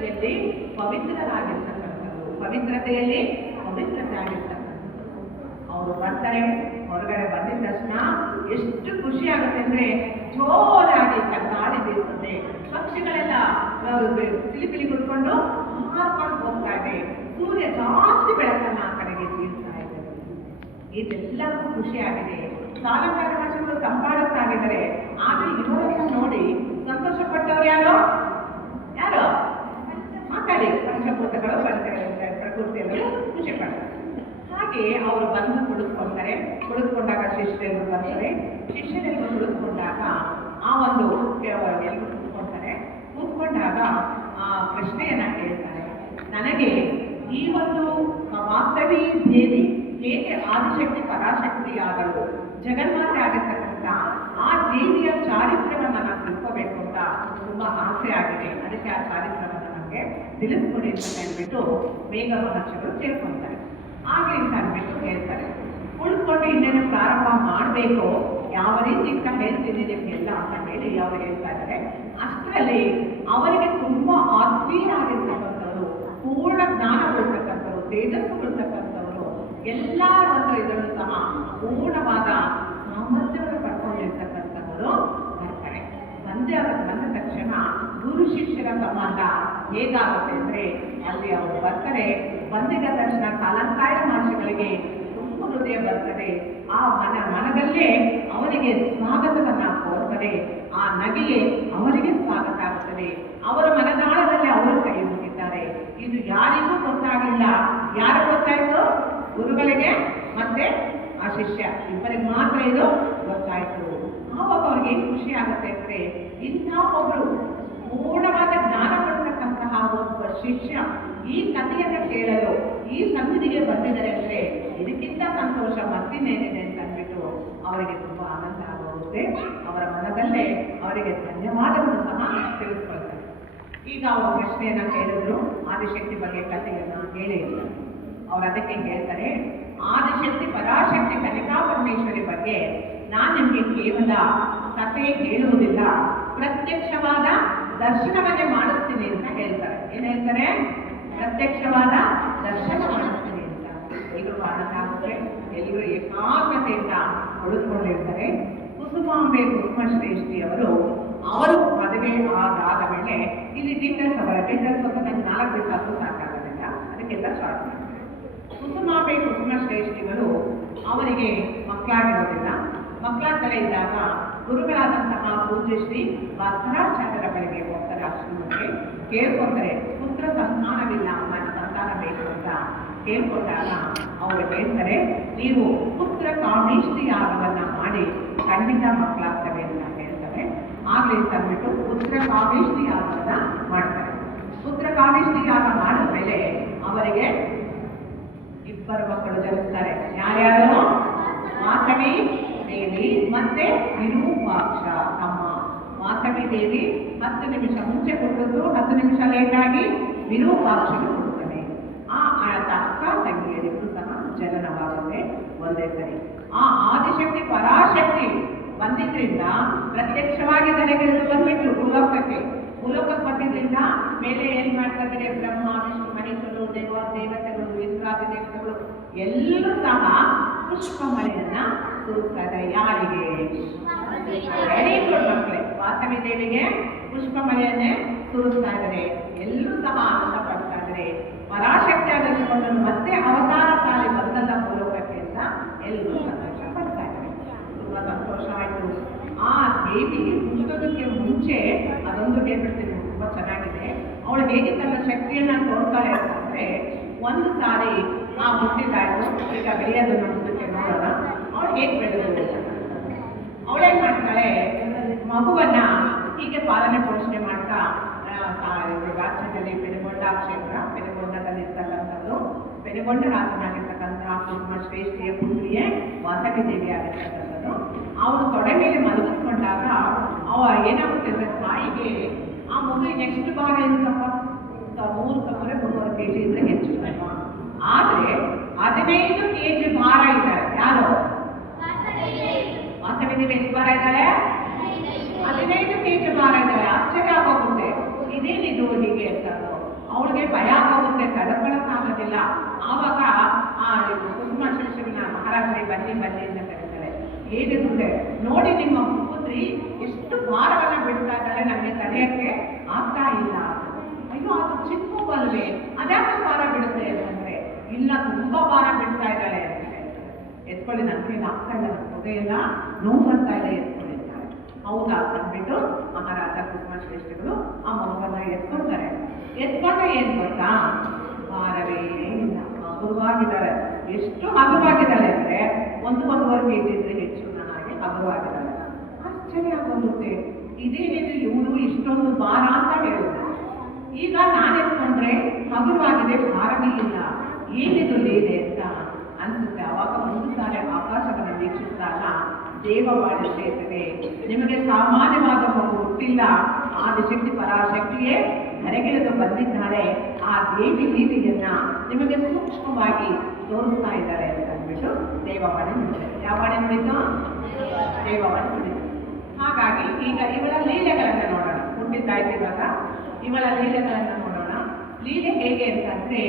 ಪವಿತ್ರತೆಯಲ್ಲಿ ಪವಿತ್ರರಾಗಿರ್ತಕ್ಕಂಥದ್ದು, ಪವಿತ್ರತೆಯಲ್ಲಿ ಪವಿತ್ರತೆ ಆಗಿರ್ತಕ್ಕಂಥದ್ದು. ಅವರು ಬರ್ತಾರೆ, ಹೊರಗಡೆ ಬಂದಿದ ತಕ್ಷಣ ಎಷ್ಟು ಖುಷಿ ಆಗುತ್ತೆ ಅಂದ್ರೆ ಜೋರಾಗಿ ಗಾಳಿ ಬೀಸುತ್ತೆ, ಪಕ್ಷಿಗಳೆಲ್ಲ ಪಿಲಿ ಕುತ್ಕೊಂಡು ಮಾರ್ಕೊಂಡು ಹೋಗ್ತಾ ಇದೆ, ಸೂರ್ಯ ಜಾಸ್ತಿ ಬೆಳಕನ್ನ ಆ ಕಡೆಗೆ ಬೀಳ್ತಾ ಇದೆ. ಇದೆಲ್ಲರಿಗೂ ಖುಷಿಯಾಗಿದೆ. ಸಾಲಗಾರ ಭಾಷೆಗಳು ತಂಪಾಡುತ್ತಾ ಇದ್ದಾರೆ. ಆದ್ರೆ ಇರೋರನ್ನ ನೋಡಿ ಸಂತೋಷ ಪಟ್ಟವ್ರು ಯಾರು ಯಾರು ಮಾತಾಡಿ ಪಂಚಭೂತಗಳು ಪ್ರಕೃತಿಯಲ್ಲಿ ಖುಷಿ ಪಡ್ತಾರೆ. ಹಾಗೆ ಅವರು ಬಂದು ಕುಳಿತುಕೊಂಡಾಗ ಶಿಷ್ಯರೆಲ್ಲರೂ ಬರ್ತಾರೆ. ಶಿಷ್ಯರೆಲ್ಲರೂ ಕುಳಿತುಕೊಂಡಾಗ ಆ ಒಂದು ಎಲ್ಲರೂ ಕೂತ್ಕೊಂಡಾಗ ಆ ಪ್ರಶ್ನೆಯನ್ನ ಕೇಳ್ತಾರೆ. ನನಗೆ ಈ ಒಂದು ವಾಸ್ತವಿ ದೇವಿ ಹೇಗೆ ಆದಿಶಕ್ತಿ ಪರಾಶಕ್ತಿಯಾದಳು, ಜಗನ್ಮಾತೆ ಆಗಿರ್ತಕ್ಕಂಥ ಆ ದೇವಿಯ ಚಾರಿತ್ರ್ಯವನ್ನ ನಾನು ತಿಳ್ಕೋಬೇಕು ಅಂತ ತುಂಬಾ ಆಸೆ ಆಗಿದೆ. ಅದಕ್ಕೆ ಆ ಚಾರಿತ್ರ್ಯವನ್ನ ನಮಗೆ ತಿಳಿಸ್ಕೊಡಿ ಅಂತ ಹೇಳ್ಬಿಟ್ಟು ಬೇಗ ಮಹರ್ಷಿಗಳು ಸೇರ್ಕೊಂತಾರೆ. ಹಾಗೆ ಅಂತ ಅಂದ್ಬಿಟ್ಟು ಹೇಳ್ತಾರೆ. ಕುಳಿತುಕೊಂಡು ಇನ್ನೇನು ಪ್ರಾರಂಭ ಮಾಡಬೇಕು, ಯಾವ ರೀತಿ ಅಂತ ಹೇಳ್ತೀನಿ ನಿಮಗೆಲ್ಲ ಅಂತ ಹೇಳಿ ಅವರು ಹೇಳ್ತಾ ಇದ್ದಾರೆ. ಅಷ್ಟರಲ್ಲಿ ಅವರಿಗೆ ತುಂಬಾ ಆತ್ಮೀಯ ಆಗಿರ್ತಕ್ಕಂಥವ್ರು, ಪೂರ್ಣ ಜ್ಞಾನ ಕೊಡ್ತಕ್ಕಂಥವ್ರು, ತೇಜಸ್ಸು ಕೊಡ್ತಕ್ಕಂಥವ್ರು, ಎಲ್ಲ ಒಂದು ಇದನ್ನು ಸಹ ಪೂರ್ಣವಾದ ಸಾಮರ್ಥ್ಯವನ್ನು ಪಡ್ಕೊಂಡಿರ್ತಕ್ಕಂಥವರು ಬರ್ತಾರೆ. ಬಂದ ತಕ್ಷಣ ಗುರು ಶಿಷ್ಯರ ಸಂಬಂಧ ಹೇಗಾಗುತ್ತೆ ಅಂದ್ರೆ ಅಲ್ಲಿ ಅವರು ಬರ್ತಾರೆ. ಬಂದಿದ ತಕ್ಷಣ ಕಾಲಂಕಾಯ ಮಹರ್ಷಿಗಳಿಗೆ ತುಂಬ ಹೃದಯ ಬರ್ತದೆ. ಆ ಮನದಲ್ಲೇ ಅವರಿಗೆ ಸ್ವಾಗತವನ್ನ ಕೋರ್ತಾರೆ. ಆ ನಗೆಯೇ ಅವರಿಗೆ ಸ್ವಾಗತ ಆಗುತ್ತದೆ. ಅವರ ಮನದಾಳದಲ್ಲಿ ಅವರು ಕೈ ಮುಗಿದ್ದಾರೆ. ಇದು ಯಾರಿಗೂ ಗೊತ್ತಾಗಿಲ್ಲ. ಯಾರು ಗೊತ್ತಾಯ್ತು? ಗುರುಗಳಿಗೆ ಮತ್ತೆ ಆ ಶಿಷ್ಯ ಇಬ್ಬರಿಗೆ ಮಾತ್ರ ಇದು ಗೊತ್ತಾಯ್ತು. ಆವಾಗ ಅವ್ರಿಗೆ ಏನು ಖುಷಿ ಆಗುತ್ತೆ ಅಂದ್ರೆ ಇಂಥ ಒಬ್ರು ಪೂರ್ಣವಾದ ಜ್ಞಾನ ಪಡ್ತಕ್ಕಂತಹ ಒಬ್ಬ ಶಿಷ್ಯ ಈ ಕಥೆಯನ್ನು ಕೇಳಲು ಈ ಸನ್ನಿಧಿಗೆ ಬಂದಿದ್ದಾರೆ ಅಂದ್ರೆ ಇದಕ್ಕಿಂತ ಸಂತೋಷ ಮತ್ತಿನ್ನೇನಿದೆ ಅಂತ ಅಂದ್ಬಿಟ್ಟು ಅವರಿಗೆ ತುಂಬಾ ಆನಂದ ಆಗೋಗುತ್ತೆ. ಅವರ ಮನದಲ್ಲೇ ಅವರಿಗೆ ಧನ್ಯವಾದವನ್ನು ಸಹ ತಿಳಿಸ್ಕೊಳ್ತಾರೆ. ಈಗ ಅವರು ಪ್ರಶ್ನೆಯನ್ನ ಕೇಳಿದ್ರು, ಆದಿಶಕ್ತಿ ಬಗ್ಗೆ ಕಥೆಯನ್ನ ಹೇಳಿಲ್ಲ. ಅವ್ರು ಅದಕ್ಕೆ ಹೇಳ್ತಾರೆ, ಆದಿಶಕ್ತಿ ಪರಾಶಕ್ತಿ ಕನಿಕಾ ಪರಮೇಶ್ವರಿ ಬಗ್ಗೆ ನಾನು ನಿಮಗೆ ಕೇವಲ ಕಥೆ ಹೇಳುವುದಿಲ್ಲ, ಪ್ರತ್ಯಕ್ಷವಾದ ದರ್ಶನವನ್ನೇ ಮಾಡಿಸ್ತೀನಿ ಅಂತ ಹೇಳ್ತಾರೆ. ಏನ್ ಹೇಳ್ತಾರೆ? ಪ್ರತ್ಯಕ್ಷವಾದ ದರ್ಶನ ಮಾಡಿಸ್ತೀನಿ ಅಂತ. ಎಲ್ಲರೂ ಆನಂದ ಆಗುತ್ತೆ. ಎಲ್ಲರೂ ಏಕಾಗ್ರತೆಯಿಂದ ಉಳಿದುಕೊಂಡಿರ್ತಾರೆ. ಕುಸುಮಾಂಬೆ ಕುಸುಮಶ್ರೇಷ್ಠಿ ಅವರು ಮದುವೆ ಆದ ಮೇಲೆ ಇಲ್ಲಿ ಡೀಟೇಲ್ಸ್ ಸ್ವಲ್ಪ ನಂಗೆ 4 ದಿವಸ ಅದು ಸಾಕಾಗೋದಿಲ್ಲ, ಅದಕ್ಕೆಲ್ಲ ಶಾರ್ಟ್ ಮಾಡಿ. ಕುಸುಮಾಂಬೆ ಕುಸುಮಶ್ರೇಷ್ಠಿಗಳು ಅವರಿಗೆ ಮಕ್ಕಳಾಗಿರೋದಿಲ್ಲ. ಮಕ್ಕಳಾಗ್ತಾರೆ ಇದ್ದಾಗ ಗುರುಗಳಾದಂತಹ ಪೂಜ್ಯ ಶ್ರೀ ಭಾಸ್ಕರಾಚಾರ್ಯರ ಬಳಿಗೆ ಹೋಗ್ತಾರೆ. ಆಶ್ರಮಕ್ಕೆ ಕೇಳ್ಕೊತಾರೆ, ಪುತ್ರ ಸಂತಾನವಿಲ್ಲ, ನನ್ನ ಸಂತಾನ ಬೇಕು ಅಂತ ಕೇಳ್ಕೊಂಡಾಗ ಅವರು ಹೇಳ್ತಾರೆ, ನೀವು ಪುತ್ರ ಕಾಮೇಷ್ಟಿ ಯಾಗವನ್ನ ಮಾಡಿ ಖಂಡಿತ ಮಕ್ಕಳಾಗ್ತವೆ ಅಂತ ಹೇಳ್ತಾರೆ. ಆಗ್ಲೇ ತಂದ್ಬಿಟ್ಟು ಪುತ್ರ ಕಾಮೇಷ್ಟಿ ಯಾಗವನ್ನ ಮಾಡ್ತಾರೆ. ಪುತ್ರ ಕಾಮೇಷ್ಟಿ ಯಾಗ ಮಾಡಿದ್ಮೇಲೆ ಅವರಿಗೆ 2 ಮಕ್ಕಳು ಜನಿಸ್ತಾರೆ. ಯಾರ್ಯಾರು? ವಾಸವಿ ದೇವಿ ಮತ್ತೆ ವಿರೂಪಾಕ್ಷ ತಮ್ಮ. ವಾಸವಿ ದೇವಿ 10 ನಿಮಿಷ ಮುಂಚೆ ಕೊಟ್ಟದ್ದು, 10 ನಿಮಿಷ ಲೇಟ್ ಆಗಿ ವಿರೂಪಾಕ್ಷನು ಕೊಡ್ತಾನೆ. ಆ ಅಕ್ಕ ತಂಗಿಯರಿಗೂ ಸಹ ಜನನವಾಗುತ್ತೆ ಒಂದೇ ಸರಿ. ಆ ಆದಿಶಕ್ತಿ ಪರಾಶಕ್ತಿ ಬಂದಿದ್ರಿಂದ ಪ್ರತ್ಯಕ್ಷವಾಗಿ ತಲೆಗೆಳೆದು ಬಂದ್ಬಿಟ್ರು ಭೂಲೋಕಕ್ಕೆ ಬಂದಿದ್ರಿಂದ ಮೇಲೆ ಏನ್ ಮಾಡ್ತಾ ಇದ್ದಾರೆ? ಬ್ರಹ್ಮ, ವಿಷ್ಣು, ಮಹೇಶ್ವರರು, ದೇವತೆಗಳು, ಇಂದ್ರಾದಿ ದೇವತೆಗಳು ಎಲ್ಲರೂ ಸಹ ಪುಷ್ಪಮಳೆಯನ್ನ ಸುರಿಸ್ತಾ ಇದ್ದಾರೆ. ಯಾರಿಗೆ? ವೆರಿ ಗುಡ್ ಮಕ್ಕಳೇ. ವಾಸವಿ ದೇವಿಗೆ ಪುಷ್ಪಮಳೆಯನ್ನೇ ಸುರಿಸ್ತಾ ಇದ್ದಾರೆ. ಎಲ್ಲರೂ ಸಹ ಆನಂದ ಪಡ್ತಾ ಇದ್ದಾರೆ. ಪರಾಶಕ್ತಿ ಆಗಿಕೊಂಡು ಮತ್ತೆ ಅವತಾರ ತಾಳಿ ಬಂದಲ್ಲ ಭೂಲೋಕಕ್ಕೆ ಅಂತ ಎಲ್ಲರೂ ಸಂತೋಷ ಪಡ್ತಾ ಇದ್ದಾರೆ. ತುಂಬಾ ಸಂತೋಷ ಆಯ್ತು. ಆ ದೇವಿ ಹುಟ್ಟೋದಕ್ಕೆ ಮುಂಚೆ ಅದೊಂದು ಹೇಳ್ಬಿಡ್ತೀನಿ, ತುಂಬಾ ಚೆನ್ನಾಗಿದೆ. ಅವಳು ಹೇಗೆ ತನ್ನ ಶಕ್ತಿಯನ್ನ ತೋರ್ತಾಳೆ ಅಂತಂದ್ರೆ, ಒಂದು ಸಾರಿ ಹುಟ್ಟಿದಾಯ್ತು, ಈಗ ಬೆಳೆಯೋದನ್ನ ಮುಂದಕ್ಕೆ ನೋಡೋಣ. ಅವಳು ಹೇಗೆ ಬೆಳೆಯೋದು? ಅವಳೇನ್ ಮಾಡ್ತಾಳೆ? ಮಗುವನ್ನ ಹೀಗೆ ಪಾಲನೆ ಪೋಷಣೆ ಮಾಡ್ತಾ ರಾಜ್ಯದಲ್ಲಿ ಪೆನುಗೊಂಡ ಕ್ಷೇತ್ರ, ಪೆನುಗೊಂಡದಲ್ಲಿ ಇರ್ತಕ್ಕಂಥದ್ದು, ಪೆನುಗೊಂಡ ರಾಜನಾಗಿರ್ತಕ್ಕಂತಹ ಕುಸುಮ ಶ್ರೇಷ್ಠಿಯ ಪುತ್ರಿಯೇ ವಾಸವಿ ದೇವಿ ಆಗಿರ್ತಕ್ಕಂಥದ್ದು. ಅವಳು ತೊಡೆ ಮೇಲೆ ಮಲಗಿಸ್ಕೊಂಡಾಗ ಏನಾಗುತ್ತೆ ಅಂದ್ರೆ ತಾಯಿಗೆ ಆ ಮಗುವಿಗೆ ಎಷ್ಟು ಭಾರ ಇರುತ್ತಪ್ಪ? 300 kg ಇದ್ರೆ ಹೆಚ್ಚು. ಆದ್ರೆ 15 kg ಭಾರ ಇದ್ದಾರೆ. ಯಾರು? ವಾಸವಿ ದೇವಿ ಎಷ್ಟು ಭಾರ ಇದ್ದಾಳೆ? 15 kg ಭಾರ ಇದ್ದಾಳೆ. ಆಶ್ಚರ್ಯ ಆಗೋಗುತ್ತೆ. ಇದೇನಿದು ಹೀಗೆ ಅಂತಂದು ಅವಳಿಗೆ ಭಯ ಆಗುತ್ತೆ, ತಡ್ಕೊಳಕ್ಕಾಗೋದಿಲ್ಲ. ಆವಾಗ ಕುಸುಮ ಶ್ರೇಷ್ಠನ ಮಹಾರಾಜರೇ ಬನ್ನಿ ಬನ್ನಿ ಅಂತ ಕರೀತಾರೆ. ಏನಿರುತ್ತೆ ನೋಡಿ, ನಿಮ್ಮ ಪುತ್ರಿ ಎಷ್ಟು ಭಾರವನ್ನ ಬಿಡ್ತಾ ಇದ್ದಾರೆ, ನನಗೆ ತಡೆಯಕ್ಕೆ ಆಗ್ತಾ ಇಲ್ಲ. ಅಯ್ಯೋ ಅದು ಚಿಕ್ಕ ಅಲ್ವೇ, ಅದ್ಯಾಕೆ ಭಾರ ಬಿಡುತ್ತೆ ಅಂತಂದ್ರೆ, ಇಲ್ಲ ತುಂಬಾ ಭಾರ ಬಿಡ್ತಾ ಇದ್ದಾಳೆ ಅಂತ ಎತ್ಕೊಳ್ಳಿ, ನನ್ನ ಕೈಲಿ ಆಗ್ತಾ ಇಲ್ಲ, ನನ್ನ ಹೃದಯ ನೋವು ಬರ್ತಾ ಇದೆ, ಎತ್ಕೊಂಡಿರ್ತಾರೆ. ಹೌದಾ ಅಂದ್ಬಿಟ್ಟು ಮಹಾರಾಜ ಕುಸುಮ ಶ್ರೇಷ್ಠಗಳು ಆ ಮಗುವನ್ನ ಎತ್ಕೊಳ್ತಾರೆ. ಎತ್ಕೊಂಡ್ರೆ ಏನ್ ಗೊತ್ತಾ, ಭಾರವೇ ಇಲ್ಲ, ಹಗುರವಾಗಿದ್ದಾಳೆ. ಎಷ್ಟು ಹಗುರವಾಗಿದ್ದಾಳೆ ಅಂದ್ರೆ 1-1.5 kg ಇದ್ರೆ ಹೆಚ್ಚು ನನಗೆ ಹಗುರವಾಗಿದ್ದಾಳೆ. ಆಶ್ಚರ್ಯ ಆಗುತ್ತೆ, ಇದೇನಿದೆ ಇವರು ಇಷ್ಟೊಂದು ಭಾರ ಅಂತ ಹೇಳಿದ್ರು. ಈಗ ನಾನು ಎತ್ಕೊಂಡ್ರೆ ಹಗುರವಾಗಿದೆ, ಭಾರವೇ ಇಲ್ಲ, ಏನಿದು ಲೀಲೆ ಅಂತ ಅನ್ಸುತ್ತೆ. ಅವಾಗ ಒಂದು ಸಾರಿ ಆಕಾಶವನ್ನು ವೀಕ್ಷಿಸಿದಾಗ ದೇವವಾಣಿ ಹೇಳ್ತದೆ, ನಿಮಗೆ ಸಾಮಾನ್ಯವಾದ ಮಗು ಹುಟ್ಟಿಲ್ಲ, ಆದಿಶಕ್ತಿ ಪರಾಶಕ್ತಿಯೇ ಧರೆಗಿಳಿದು ಬಂದಿದ್ದಾಳೆ. ಆ ದೇವಿ ಲೀಲೆಯನ್ನ ನಿಮಗೆ ಸೂಕ್ಷ್ಮವಾಗಿ ತೋರಿಸ್ತಾ ಇದ್ದಾರೆ ಅಂತ ಅಂದ್ಬಿಟ್ಟು ದೇವವಾಣಿ ನುಡಿತಾರೆ. ಯಾವ ವಾಣಿ ನುಡಿತು? ದೇವವಾಣಿ ನುಡಿತು. ಹಾಗಾಗಿ ಈಗ ಇವಳ ಲೀಲೆಗಳನ್ನ ನೋಡೋಣ. ಹುಟ್ಟಿದ್ದಾಯ್ತು, ಇವಾಗ ಇವಳ ಲೀಲೆಗಳನ್ನ ನೋಡೋಣ. ಲೀಲೆ ಹೇಗೆ ಅಂತಂದ್ರೆ,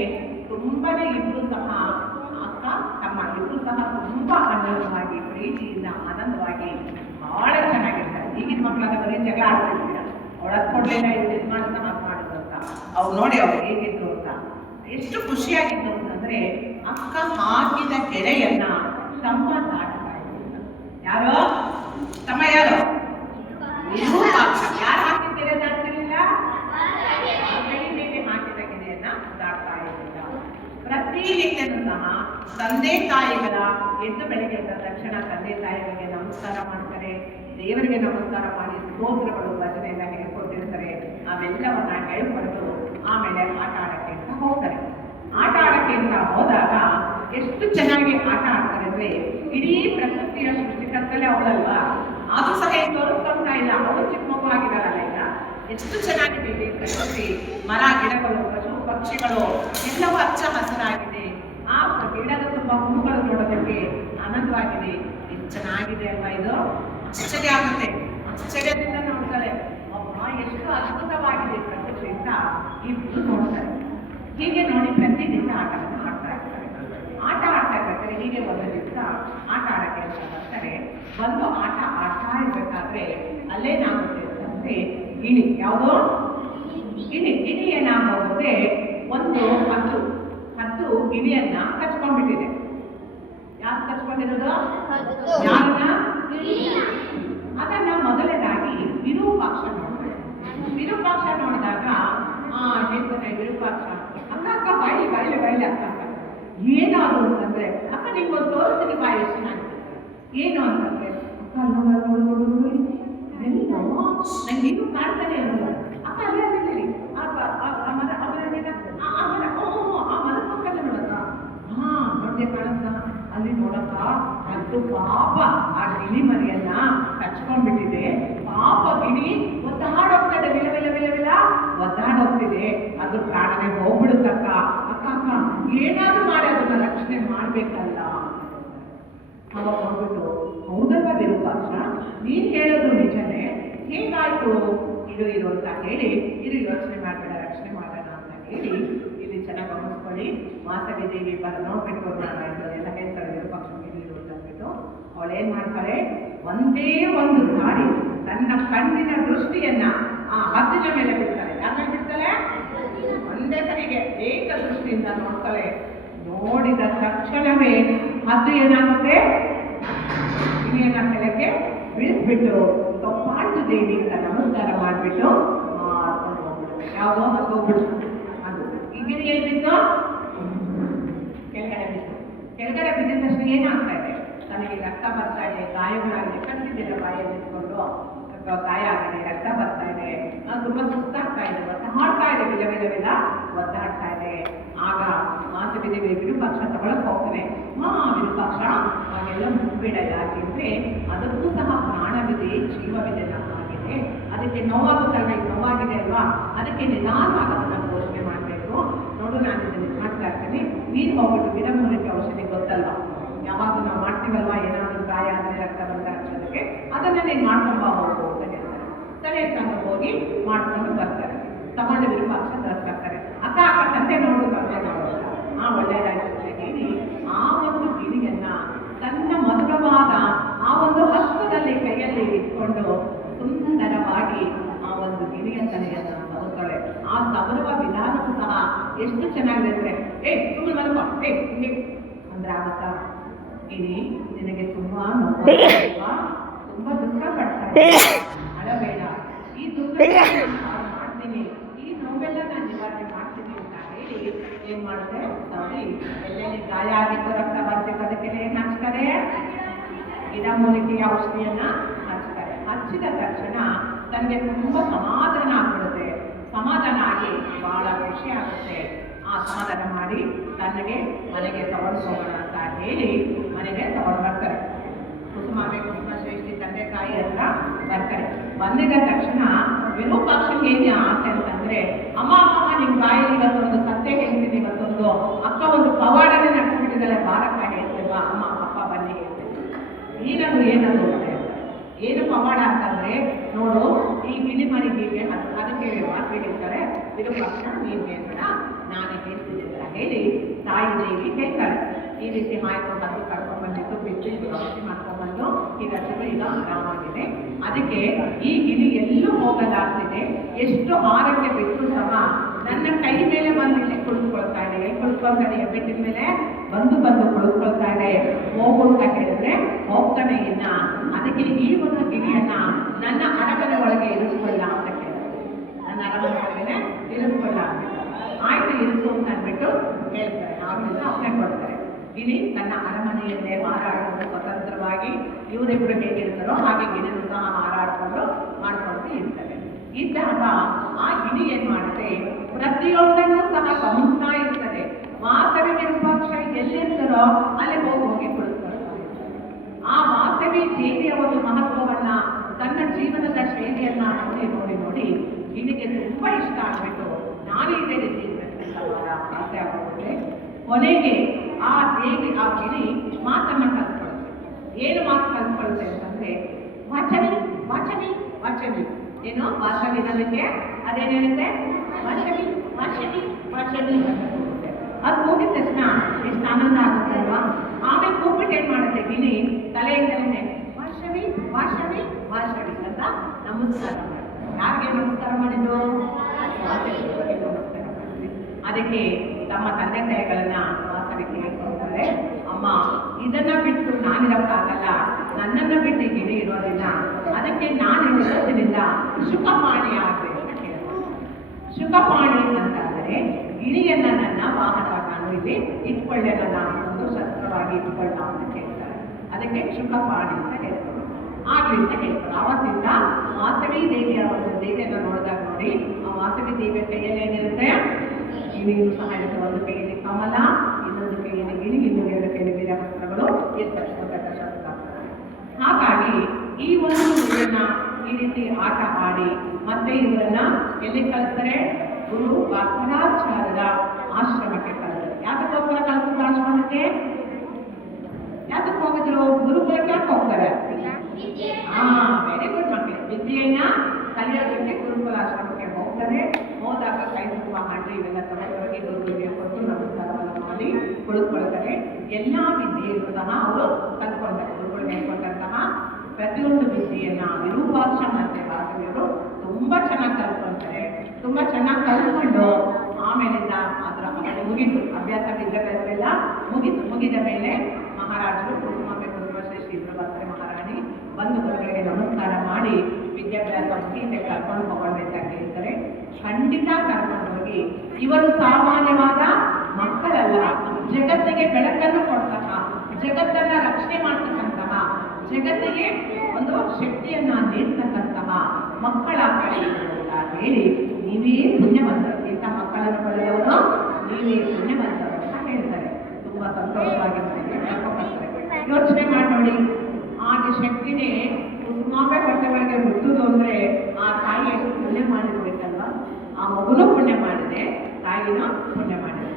ತುಂಬಾನೇ ಇಬ್ರು ಸಹ ಅಕ್ಕ ತಮ್ಮ ಇಬ್ರು ಸಹ ತುಂಬಾ ಆನಂದವಾಗಿ, ಪ್ರೀತಿಯಿಂದ, ಆನಂದವಾಗಿ ಬಹಳ ಚೆನ್ನಾಗಿರ್ತಾರೆ. ಈಗಿನ ಮಕ್ಕಳಾದ ಬರೀ ಜಗಳ ಆಡ್ತಿರ್ತೀರ, ಅವಳು ಹತ್ಕೊಡ್ಲಿಲ್ಲ, ಇದು ಮಾಡ್ತಾ ಮಾಡಿದ್ರು ಅಂತ. ಅವ್ರು ನೋಡಿ ಅವ್ರು ಹೇಗಿದ್ರು ಅಂತ, ಎಷ್ಟು ಖುಷಿಯಾಗಿತ್ತು ಅಂತಂದ್ರೆ, ಅಕ್ಕ ಹಾಕಿದ ಕೆರೆಯನ್ನ ತಮ್ಮ ದಾಟ್ತಾ ಇದ್ರು. ಯಾರು ತಮ್ಮ? ಯಾರು? ವಿರೂಪಾಕ್ಷ. ಯಾರು ಹಾಕಿದ ಕೆರೆ ದಾಟ್ತಿರ್ಲಿಲ್ಲ? ಕೈ ಮೇಲೆ ಹಾಕಿದ ಕೆರೆಯನ್ನ ದಾಟ್ತಾ ಇರಲಿಲ್ಲ. ಪ್ರತಿನಿತ್ಯನೂ ಸಹ ತಂದೆ ತಾಯಿಗಳ ಎದ್ದು ಬೆಳಗ್ಗೆ ಎದ್ದ ತಕ್ಷಣ ತಂದೆ ತಾಯಿಗಳಿಗೆ ನಮಸ್ಕಾರ ಮಾಡ್ತಾರೆ, ದೇವರಿಗೆ ನಮಸ್ಕಾರ ಮಾಡಿ ಸ್ತೋತ್ರಗಳು ಭಜನೆ ಎಲ್ಲ ಹೇಳ್ಕೊಟ್ಟಿರ್ತಾರೆ. ಅವೆಲ್ಲವನ್ನ ಹೇಳ್ಕೊಂಡು ಆಮೇಲೆ ಆಟ ಆಡಕ್ಕೆ ಅಂತ ಹೋಗ್ತಾರೆ. ಆಟ ಆಡಕ್ಕೆ ಅಂತ ಹೋದಾಗ ಎಷ್ಟು ಚೆನ್ನಾಗಿ ಆಟ ಆಡ್ತಾರೆ ಅಂದ್ರೆ, ಇಡೀ ಪ್ರಕೃತಿಯ ಸೃಷ್ಟಿಕರ್ತಲೇ ಅವಳಲ್ವಾ, ಅದು ಸಹ ತೋರಿಸ್ಕೊಳ್ತಾ ಇಲ್ಲ. ಅವಳು ಚಿಕ್ಕ ಮಗು ಆಗಿದಾರಲ್ಲ, ಈಗ ಎಷ್ಟು ಚೆನ್ನಾಗಿದೆ ಈ ಪ್ರಕೃತಿ, ಮರ ಗಿಡಗಳು, ಪಶು ಪಕ್ಷಿಗಳು ಎಲ್ಲವೂ ಹಚ್ಚ ಹಸಿರಾಗಿದೆ. ಆ ಗಿಡದ ತುಂಬ ಹೂಗಳು ನೋಡೋದಕ್ಕೆ ಆನಂದವಾಗಿದೆ. ಎಷ್ಟು ಚೆನ್ನಾಗಿದೆ ಅಲ್ವಾ ಇದು? ಆಶ್ಚರ್ಯ ಆಗುತ್ತೆ, ಆಶ್ಚರ್ಯದಿಂದ ನೋಡ್ತಾರೆ. ಅಮ್ಮ ಎಷ್ಟು ಅದ್ಭುತವಾಗಿದೆ ಪ್ರಕೃತಿ ಅಂತ ಇಬ್ರು ನೋಡ್ತಾರೆ. ಹೀಗೆ ನೋಡಿ ಪ್ರತಿದಿನ ಆಟವನ್ನು ಆಡ್ತಾ ಇರ್ತಾರೆ. ಆಟ ಆಡ್ತಾ ಇರ್ಬೇಕಾದ್ರೆ ಹೀಗೆ ಒಂದು ದಿವಸ ಆಟ ಆಡಕ್ಕೆ ಅಂತ ಬರ್ತಾರೆ. ಬಂದು ಆಟ ಆಡ್ತಾ ಇರ್ಬೇಕಾದ್ರೆ ಅಲ್ಲೇನಾಗುತ್ತೆ ಅಂತಂದ್ರೆ, ಗಿಣಿ, ಯಾವುದೋ ಗಿಣಿ ಏನಾಗೋಗುತ್ತೆ, ಒಂದು ಹದ್ದು ಗಿಣಿಯನ್ನ ಕಚ್ಕೊಂಡ್ಬಿಟ್ಟಿದೆ. ಯಾರು ಕಚ್ಕೊಂಡಿರೋದು? ಯಾರನ್ನ? ಅದನ್ನ ಮೊದಲನೇದಾಗಿ ವಿರೂಪಾಕ್ಷ ನೋಡ್ತಾರೆ. ವಿರೂಪಾಕ್ಷ ನೋಡಿದಾಗ ಹೇಳ್ತಾನೆ ವಿರೂಪಾಕ್ಷ, ಅಕ್ಕ ಬಾಯಿ ಬಾಯಿಲೆ ಬಾಯಿಲೆ ಅಕ್ಕ ಏನಾದ್ರು ಅಂತಂದ್ರೆ, ಅಕ್ಕ ನಿಮ್ಗೊಂದು ತೋರಿಸ್ತೀನಿ ಬಾಯಿ ಎಷ್ಟು ಚೆನ್ನಾಗಿದೆ. ಏನು ಅಂತಂದ್ರೆ, ಅಕ್ಕ ನಂಗೆ ಇನ್ನೂ ಕಾಣ್ತಾನೆ ಅನ್ನೋದು. ಅಕ್ಕ ಅಲ್ಲೇ ಅಲ್ಲೇ ಆ ಮರ ಪಕ್ಕದ ನೋಡಕ್ಕ, ನೋಡ್ದೆ ಕಾಣಕ್ಕ, ಅಲ್ಲಿ ನೋಡಕ್ಕ ಅದು ಪಾಪ ಆ ಗಿಣಿ ಮರಿಯನ್ನ ಕಚ್ಕೊಂಡ್ಬಿಟ್ಟಿದೆ. ಪಾಪ ಗಿಣಿ ಒದ್ದಾಡೋಗ್ತದೆ, ವಿಲ ಒದ್ದಾಡೋಗ್ತಿದೆ. ಅದು ಪ್ರಾಣನೆ ಹೋಗ್ಬಿಡುತ್ತಕ್ಕ. ಅಕ್ಕ ಅಕ್ಕ ಏನಾದ್ರೂ ಮಾಡಿ ಅದನ್ನ ರಕ್ಷಣೆ ಮಾಡ್ಬೇಕಲ್ಲ. ಅವಾಗ ಹೋಗ್ಬಿಟ್ಟು, ಹೌದಲ್ವಾ ವಿರೂಪಾಕ್ಷ, ನೀನ್ ಹೇಳೋದು ನಿಜನೇ, ಹೇಗಾಯ್ತು ಇದು ಅಂತ ಹೇಳಿ, ಇದು ಯೋಚನೆ ಮಾಡಬೇಡ, ರಕ್ಷಣೆ ಮಾಡೋಣ ಅಂತ ಹೇಳಿ ಇಲ್ಲಿ ಚೆನ್ನಾಗಿ ಗಮನಿಸ್ಕೊಳ್ಳಿ. ವಾಸವಿ ದೇವಿ ನೋಡ್ಬಿಟ್ಟು ಎಲ್ಲ ಹೇಳ್ತಾಳೆ ವಿರೂಪಾಕ್ಷ ಇದು ಅಂತ ಅಂದ್ಬಿಟ್ಟು, ಅವಳೇನ್ ಮಾಡ್ತಾಳೆ, ಒಂದೇ ಒಂದು ಸಾರಿ ತನ್ನ ಕಣ್ಣಿನ ದೃಷ್ಟಿಯನ್ನ ಆ ಹದ್ದಿನ ಮೇಲೆ ಬಿಡ್ತಾಳೆ. ಯಾರ ಮೇಲೆ ಬಿಡ್ತಾಳೆ? ಒಂದೇ ಸರಿಗೆ ಏಕ ದೃಷ್ಟಿಯಿಂದ ನೋಡ್ತಾಳೆ. ನೋಡಿದ ತಕ್ಷಣವೇ ಹದ್ದು ಏನಾಗುತ್ತೆ, ಗಿಣಿಯನ್ನ ಕೆಳಗೆ ಬೀಳಿಸ್ಬಿಟ್ಟು ಕಪ್ಪಾಳು ದೇವಿ ಅಂತ ನಮಸ್ಕಾರ ಮಾಡಿಬಿಟ್ಟು ಮಾಡ್ಕೊಂಡು ಹೋಗ್ಬಿಡುತ್ತೆ. ಯಾವುದೋ ಹದ್ದು ಹೋಗ್ಬಿಡ್ತು. ಅದು ಈ ಗಿಣಿ ಎಲ್ಲಿ ಬಿತ್ತು? ಕೆಳಗಡೆ ಬಿದ್ದ ತಕ್ಷಣ ಏನಾಗ್ತಾ ಇದೆ, ತನಗೆ ರಕ್ತ ಬರ್ತಾ ಇದೆ, ಗಾಯಗಳಾಗಿದೆ, ಕಟ್ಟಿದ್ದಿಲ್ಲ ಬಾಯಲ್ಲಿ ಇಟ್ಕೊಂಡು ಗಾಯ ಆಗಿದೆ, ರಕ್ತ ಬರ್ತಾ ಇದೆ, ತುಂಬಾ ಸುಸ್ತಾಗ್ತಾ ಇದೆ, ಒದ್ದಾಡ್ತಾ ಇದೆ, ವಿಲ ಒದ್ದಾಡ್ತಾ ಇದೆ. ಆಗ ವಾಸವಿ ದೇವಿ ವಿರೂಪಾಕ್ಷ ತಗೊಳಕ್ ಹೋಗ್ತಾನೆ. ವಿರೂಪಾಕ್ಷ ಹಾಗೆಲ್ಲ ಮುಟ್ಬೇಡ, ಯಾಕೆಂದ್ರೆ ಅದಕ್ಕೂ ಸಹ ಪ್ರಾಣವಿದೆ, ಜೀವವಿದೆ, ನಮ್ಮಾಗಿದೆ, ಅದಕ್ಕೆ ನೋವಾಗುತ್ತಲ್ವ, ನೋವಾಗಿದೆ ಅಲ್ವಾ, ಅದಕ್ಕೆ ನಿಧಾನವಾಗಿ ಅದನ್ನ ಘೋಷಣೆ ಮಾಡಬೇಕು. ನೋಡು, ನಾನು ಇದನ್ನು ಮಾಡ್ತಾ ಇರ್ತೇನೆ, ನೀನು ಹೋಗ್ಬಿಟ್ಟು ಗಿಡಮೂಲಿಕೆ ಔಷಧಿ ಗೊತ್ತಲ್ವಾ, ಯಾವಾಗ ನಾವು ಮಾಡ್ತೀವಲ್ವಾ, ಏನಾದರೂ ಗಾಯ ಆದರೆ ರಕ್ತ ಬಂದ ಹಚ್ಚೋದಕ್ಕೆ, ಅದನ್ನ ನೀನು ಮಾಡ್ಕೊಂಬ ಹೋಗು ಅಂತ ಹೇಳ್ತಾರೆ. ಸರಿ ಅಂತ ಹೋಗಿ ಮಾಡ್ಕೊಂಡು ಬರ್ತಾರೆ. ತಗೊಂಡು ವಿರೂಪಾಕ್ಷ ತರಿಸ್ತಾರೆ. ಅಕ್ಕ ಅಕ್ಕ ತಂದೆ ನೋಡು ತಂದೆ ನೋಡು ಒಳ್ಳೆಯದಾಗಿರುತ್ತೆ ಹೇಳಿ ಆ ಒಂದು ಗಿಳಿಯನ್ನ ತನ್ನ ಮಧುರವಾದ ಆ ಒಂದು ಹಸ್ತದಲ್ಲಿ ಕೈಯಲ್ಲಿ ಇಟ್ಕೊಂಡು ಸುಂದರವಾಗಿ ಆ ಒಂದು ಗಿಳಿಯ ತಲೆಯನ್ನ ಸವರ್ತಾಳೆ. ಆ ಸವರುವ ವಿಧಾನವೂ ಸಹ ಎಷ್ಟು ಚೆನ್ನಾಗಿದೆ ಅಂದ್ರೆ ಸುಮ್ಮನೆ ಮಲ್ಕೋ ಅಂದ್ರೆ ಆಗುತ್ತಾ ಗಿಳಿ ನಿನಗೆ ತುಂಬಾ ನೋವು ತುಂಬಾ ದುಃಖ ಪಡ್ತಾರೆ, ಅಳಬೇಡ, ಈ ದುಃಖ ಮಾಡ್ತೀನಿ, ಈ ನೋವೆಲ್ಲ ನಾನು ನಿವಾರಣೆ ಮಾಡ್ತೀನಿ ಅಂತ ಹೇಳಿ ಏನ್ ಮಾಡುತ್ತೆ ನೋಡಿ, ಎಲ್ಲೆಲ್ಲಿ ಗಾಯ ಆಗಿತ್ತು ರಕ್ತ ಬರ್ತಿತ್ತು ಅದಕ್ಕೆಲ್ಲ ಏನ್ ಹಚ್ತಾರೆ, ಗಿಡಮೂಲಿಕೆಯ ಔಷಧಿಯನ್ನ ಹಚ್ತಾರೆ. ಹಚ್ಚಿದ ತಕ್ಷಣ ತನಗೆ ತುಂಬಾ ಸಮಾಧಾನ ಆಗ್ಬಿಡುತ್ತೆ. ಸಮಾಧಾನ ಆಗಿ ಬಹಳ ಖುಷಿ ಆಗುತ್ತೆ. ಆ ಸಮಾಧಾನ ಮಾಡಿ ತನಗೆ ಮನೆಗೆ ತಗೊಂಡು ಹೋಗೋಣ ಅಂತ ಹೇಳಿ ಮನೆಗೆ ತಗೊಂಡು ಬರ್ತಾರೆ. ಕುಸುಮಾಂಬೆ ಕುಸುಮ ಶ್ರೇಷ್ಠಿ ತಂದೆ ತಾಯಿ ಹತ್ರ ಬರ್ತಾರೆ. ಬಂದಿದ ತಕ್ಷಣ ವಿರೂಪಾಕ್ಷನಿಗೆ ಏನೇ ಆಸೆ ಅಂತಂದ್ರೆ, ಅಮ್ಮ ಅಮ್ಮ ನಿಮ್ ಬಾಯಲ್ಲಿ ಇವತ್ತೊಂದು ಸತ್ಯ ಹೇಳ್ತೀನಿ, ಇವತ್ತೊಂದು ಅಕ್ಕ ಒಂದು ಪವಾಡನೆ ನಡೆಸ್ಬಿಟ್ಟಿದ್ದಾಳೆ, ಬಾರಕ್ಕ ಹೇಳ್ತೇವಾ, ಅಮ್ಮ ಅಪ್ಪ ಬನ್ನಿ ಹೇಳ್ತೇವೆ. ಏನದು ಏನು ಪವಾಡ ಅಂತಂದ್ರೆ, ನೋಡು ಈ ಗಿಳಿ ಮರಿಗಿಗೆ ಅದಕ್ಕೆ ಮಾತು ಹೇಳ್ತಾರೆ, ವಿರೂಪಾಕ್ಷ ನೀನ್ ಹೇಳ್ಬೇಡ ನಾನೇ ಹೇಳ್ತೀನಿ ಅಂತ ಹೇಳಿ ತಾಯಿ ದೇವಿ ಹೇಳ್ತಾಳೆ. ಈ ರೀತಿ ಆಯ್ತು ಬಂದು ಕರ್ಕೊಂಡ್ ಬಂದಿದ್ದು ಬಿಟ್ಟು ಔಷಧಿ ಮಾಡ್ಕೊಂಡ್ಬಂದು ಈಗ ಈಗ ಆರಾಮಾಗಿದೆ. ಅದಕ್ಕೆ ಈ ಗಿಳಿ ಎಲ್ಲೂ ಹೋಗಲಾಗ್ತಿದೆ, ಎಷ್ಟು ಹಾರಕ್ಕೆ ಬಿಟ್ಟು ಸಹ ನನ್ನ ಕೈ ಮೇಲೆ ಬಂದು ಇಲ್ಲಿ ಕುಳಿತುಕೊಳ್ತಾ ಇದೆ, ಕುಳಿತುಕೊಳ್ತಾನೆ, ಬೆಟ್ಟಿನ ಮೇಲೆ ಬಂದು ಕುಳಿತುಕೊಳ್ತಾ ಇದೆ. ಹೋಗು ಅಂತ ಹೇಳಿದ್ರೆ ಹೋಗ್ತಾನೆ ಇಲ್ಲ. ಅದಕ್ಕೆ ಈ ಒಂದು ಗಿಳಿಯನ್ನ ನನ್ನ ಅರಮನೆ ಒಳಗೆ ಇರಿಸ್ಕೊಳ್ಳ ಅಂತ ಕೇಳಿದ್ರೆ, ನನ್ನ ಅರಮನೆ ಒಳಗೆ ಇರಿಸ್ಕೊಳ್ಳ ಅಂತ ಆಯ್ತು ಇರಿಸು ಅಂತ ಅಂದ್ಬಿಟ್ಟು ಹೇಳ್ತಾರೆ. ಆಮೇಲೆ ಅಪ್ಪಣೆ ಕೊಡ್ತಾರೆ. ಗಿಳಿ ತನ್ನ ಅರಮನೆಯಲ್ಲೇ ಹಾರಾಡಿಕೊಂಡು ಸ್ವತಂತ್ರವಾಗಿ ಇವರಿಬ್ಬರು ಹೇಗಿರ್ತಾರೋ ಹಾಗೆ ಗಿಳಿನೂ ಸಹ ಹಾರಾಡಿಕೊಂಡು ಮಾಡ್ಕೊಂಡು ಇರ್ತಾರೆ. ಇದ್ದಾಗ ಆ ಗಿಳಿ ಏನ್ ಮಾಡುತ್ತೆ, ಪ್ರತಿಯೊಂದನ್ನು ಸಹ ಗಮನಿಸ್ತಾ ಇರ್ತದೆ. ವಾಸವಿ ವಿರೂಪಾಕ್ಷ ಎಲ್ಲಿರ್ತಾರೋ ಅಲ್ಲಿ ಹೋಗಿ ಕುಳಿತುಕೊಳ್ತಾರೆ. ಆ ವಾಸವಿ ದೇವಿಯ ಒಂದು ಮಹತ್ವವನ್ನ ತನ್ನ ಜೀವನದ ಶೈಲಿಯನ್ನ ನೋಡಿ ಗಿಳಿಗೆ ತುಂಬಾ ಇಷ್ಟ ಆಗ್ಬಿಟ್ಟು ನಾನೇ ಇದೇ ರೀತಿ ಆಸೆ ಆಗುತ್ತೆ. ಕೊನೆಗೆ ಆ ದೇವಿ ಆ ಗಿಳಿ ಮಾತನ್ನ ಕಲ್ತ್ಕೊಳುತ್ತೆ. ಏನು ಮಾತು ಕಲ್ತ್ಕೊಳುತ್ತೆ ಅಂತಂದ್ರೆ, ವಾಚವಿ ವಾಚವಿ ವಾಚವಿ ಏನೋ ವಾಸವಿ ನನಗೆ ಅದೇನೇನುತ್ತೆ ವಾಚವಿ ವಾಚವಿ ವಾಚವಿ ಅಂತ ಹೋಗುತ್ತೆ. ಅದು ಹೋಗಿದ ತಕ್ಷಣ ಎಷ್ಟು ಆನಂದ ಆಗುತ್ತೆ ಅಲ್ವಾ. ಆಮೇಲೆ ಕೂಗ್ಬಿಟ್ಟು ಏನ್ ಮಾಡುತ್ತೆ ಗಿಳಿ, ತಲೆಯಿಂದಲೇ ವಾಶವಿ ವಾಶವಿ ವಾಶವಿ ಅಂತ ನಮಸ್ಕಾರ ಮಾಡ್ತಾರೆ. ಯಾರಿಗೆ ನಮಸ್ಕಾರ ಮಾಡಿದ್ದು, ವಾಸವಿಗೆ ನಮಸ್ಕಾರ ಮಾಡಿದ್ವಿ. ಅದಕ್ಕೆ ತಮ್ಮ ತಂದೆ ತಾಯಿಗಳನ್ನ ವಾಸವಿಗೆ ಹೇಳ್ಕೊಳ್ತಾರೆ, ಅಮ್ಮ ಇದನ್ನ ಬಿಟ್ಟು ನಾನಿರೋಕ್ಕಾಗಲ್ಲ, ನನ್ನನ್ನು ಬಿಟ್ಟು ಗಿಳಿ ಇರೋದಿಲ್ಲ, ಅದಕ್ಕೆ ನಾನು ಇರೋದ್ರಿಂದ ಶುಕಪಾಣಿ ಆಗ್ಬೇಕು ಅಂತ ಹೇಳ್ತಾರೆ. ಶುಕಪಾಣಿ ಅಂತಂದರೆ ಗಿಳಿಯನ್ನ ನನ್ನ ವಾಹನವಾಗಿ ನಾನು ಇಲ್ಲಿ ಇಟ್ಕೊಳ್ಳೆ, ನನ್ನ ಒಂದು ಶಸ್ತ್ರವಾಗಿ ಇಟ್ಕೊಳ್ಳ ಅಂತ ಹೇಳ್ತಾರೆ. ಅದಕ್ಕೆ ಶುಕಪಾಣಿ ಅಂತ ಹೇಳ್ತಾರೆ. ಆಗ್ಲಿ ಅಂತ ಹೇಳ್ತಾರೆ. ಆವತ್ತಿಂದ ವಾಸವಿ ದೇವಿಯ ಒಂದು ದೇವಿಯನ್ನ ನೋಡಿದಾಗ ನೋಡಿ, ಆ ವಾಸವಿ ದೇವಿಯ ಕೈಯಲ್ಲಿ ಏನಿರುತ್ತೆ, ಗಿಳಿಯೂ ಸಹ ಇರುತ್ತೆ. ಒಂದು ಕೈಯಲ್ಲಿ ಕಮಲ, ಇನ್ನೊಂದು ಕೈಯಲ್ಲಿ ಗಿಳಿ, ಇನ್ನೊಂದು ಕೈಯಲ್ಲಿ ಬೇರೆ ವಸ್ತ್ರಗಳು ಇರ್ತವೆ. ಹಾಗಾಗಿ ಈ ಒಂದು ಇದನ್ನ ಈ ರೀತಿ ಆಟ ಆಡಿ ಮತ್ತೆ ಇವರನ್ನ ಎಲ್ಲಿ ಕಳಿಸ್ತಾರೆ, ಗುರು ವಾಸನಾಚಾರ್ಯರ ಆಶ್ರಮಕ್ಕೆ ಕಳಿಸ್ತಾರೆ. ಯಾತಕ್ಕೋಸ್ಕರ ಕಳಿಸಿದ್ರು ಆಶ್ರಮಕ್ಕೆ? ಯಾತಕ್ಕೆ ಹೋಗಿದ್ರು? ಗುರುಕುಲಕ್ಕೆ ಯಾಕೆ ಹೋಗ್ತಾರೆ? ವೆರಿ ಗುಡ್ ಮಕ್ಕಳು. ವಿದ್ಯೆಯನ್ನ ಕಲಿಯೋದಕ್ಕೆ ಗುರುಕುಲ ಆಶ್ರಮಕ್ಕೆ ಹೋಗ್ತಾರೆ. ಹೋದಾಗ ಕೈ ತುಂಬ ಹಣ್ಣು ಇವೆಲ್ಲ ತಗೊಂಡೋಗಿ ಗುರುಗಳಿಗೆ ಕೊಟ್ಟು ನಮಸ್ಕಾರವನ್ನು ಮಾಡಿ ಕುಳಿತುಕೊಳ್ತಾರೆ. ಎಲ್ಲಾ ವಿದ್ಯೆಯನ್ನು ಸಹ ಅವರು ಕಲ್ತ್ಕೊಳ್ತಾರೆ. ಗುರುಗಳು ಹೇಳ್ಕೊಟ್ಟಂತಹ ಪ್ರತಿಯೊಂದು ವಿದ್ಯೆಯನ್ನ ವಿರೂಪಾಕ್ಷ ಮತ್ತೆ ವಾಸವಿಯವರು ತುಂಬಾ ಚೆನ್ನಾಗಿ ಕಲ್ತ್ಕೊಳ್ತಾರೆ. ತುಂಬಾ ಚೆನ್ನಾಗಿ ಕಲ್ತ್ಕೊಂಡು ಆಮೇಲಿಂದ ಅದರ ಮುಗಿತು, ಅಭ್ಯಾಸ ವಿದ್ಯಾಭ್ಯಾಸವೆಲ್ಲ ಮುಗಿದ ಮೇಲೆ ಮಹಾರಾಜರು ಕುಸುಮಾಂಬೆ ಕುಸುಮಶ್ರೇಷ್ಠಿ ಇಬ್ಬರು ಬರ್ತಾರೆ. ಮಹಾರಾಣಿ ಬಂದು ಗುರುಗಳಿಗೆ ನಮಸ್ಕಾರ ಮಾಡಿ ವಿದ್ಯಾಭ್ಯಾಸ ಮುಗಿತೆ ಕರ್ಕೊಂಡು ಹೋಗೋಣ ಹೇಳ್ತಾರೆ. ಖಂಡಿತ ಕರ್ಕೊಂಡು ಹೋಗಿ, ಇವರು ಸಾಮಾನ್ಯವಾದ ಮಕ್ಕಳಲ್ಲ, ಜಗತ್ತಿಗೆ ಬೆಳಕನ್ನು ಕೊಡ್ತಹ, ಜಗತ್ತನ್ನ ರಕ್ಷಣೆ ಮಾಡ್ತಕ್ಕಂತಹ, ಜಗತ್ತಿಗೆ ಒಂದು ಶಕ್ತಿಯನ್ನ ನೀಡ್ತಕ್ಕಂತಹ ಮಕ್ಕಳಾಗಲಿ ಅಂತ ಹೇಳಿ ನೀವೇ ಪುಣ್ಯವಂತರು, ಇಂಥ ಮಕ್ಕಳನ್ನು ಪಡೆದವರು ನೀವೇ ಪುಣ್ಯವಂತರು ಅಂತ ಹೇಳ್ತಾರೆ. ತುಂಬಾ ಸಂತೋಷವಾಗಿ ಯೋಚನೆ ಮಾಡಿ ನೋಡಿ, ಆಗ ಶಕ್ತಿನೇ ಕುಸುಮಾಂಬೆ ಹೊಟ್ಟೆ ಒಳಗೆ ಹುಟ್ಟುದು ಅಂದ್ರೆ ಆ ತಾಯಿ ಎಷ್ಟು ಪುಣ್ಯ ಮಾಡಿರ್ಬೇಕಲ್ವಾ. ಆ ಮಗುನೂ ಪುಣ್ಯ ಮಾಡಿದೆ, ತಾಯಿನೂ ಪುಣ್ಯ ಮಾಡಿದೆ.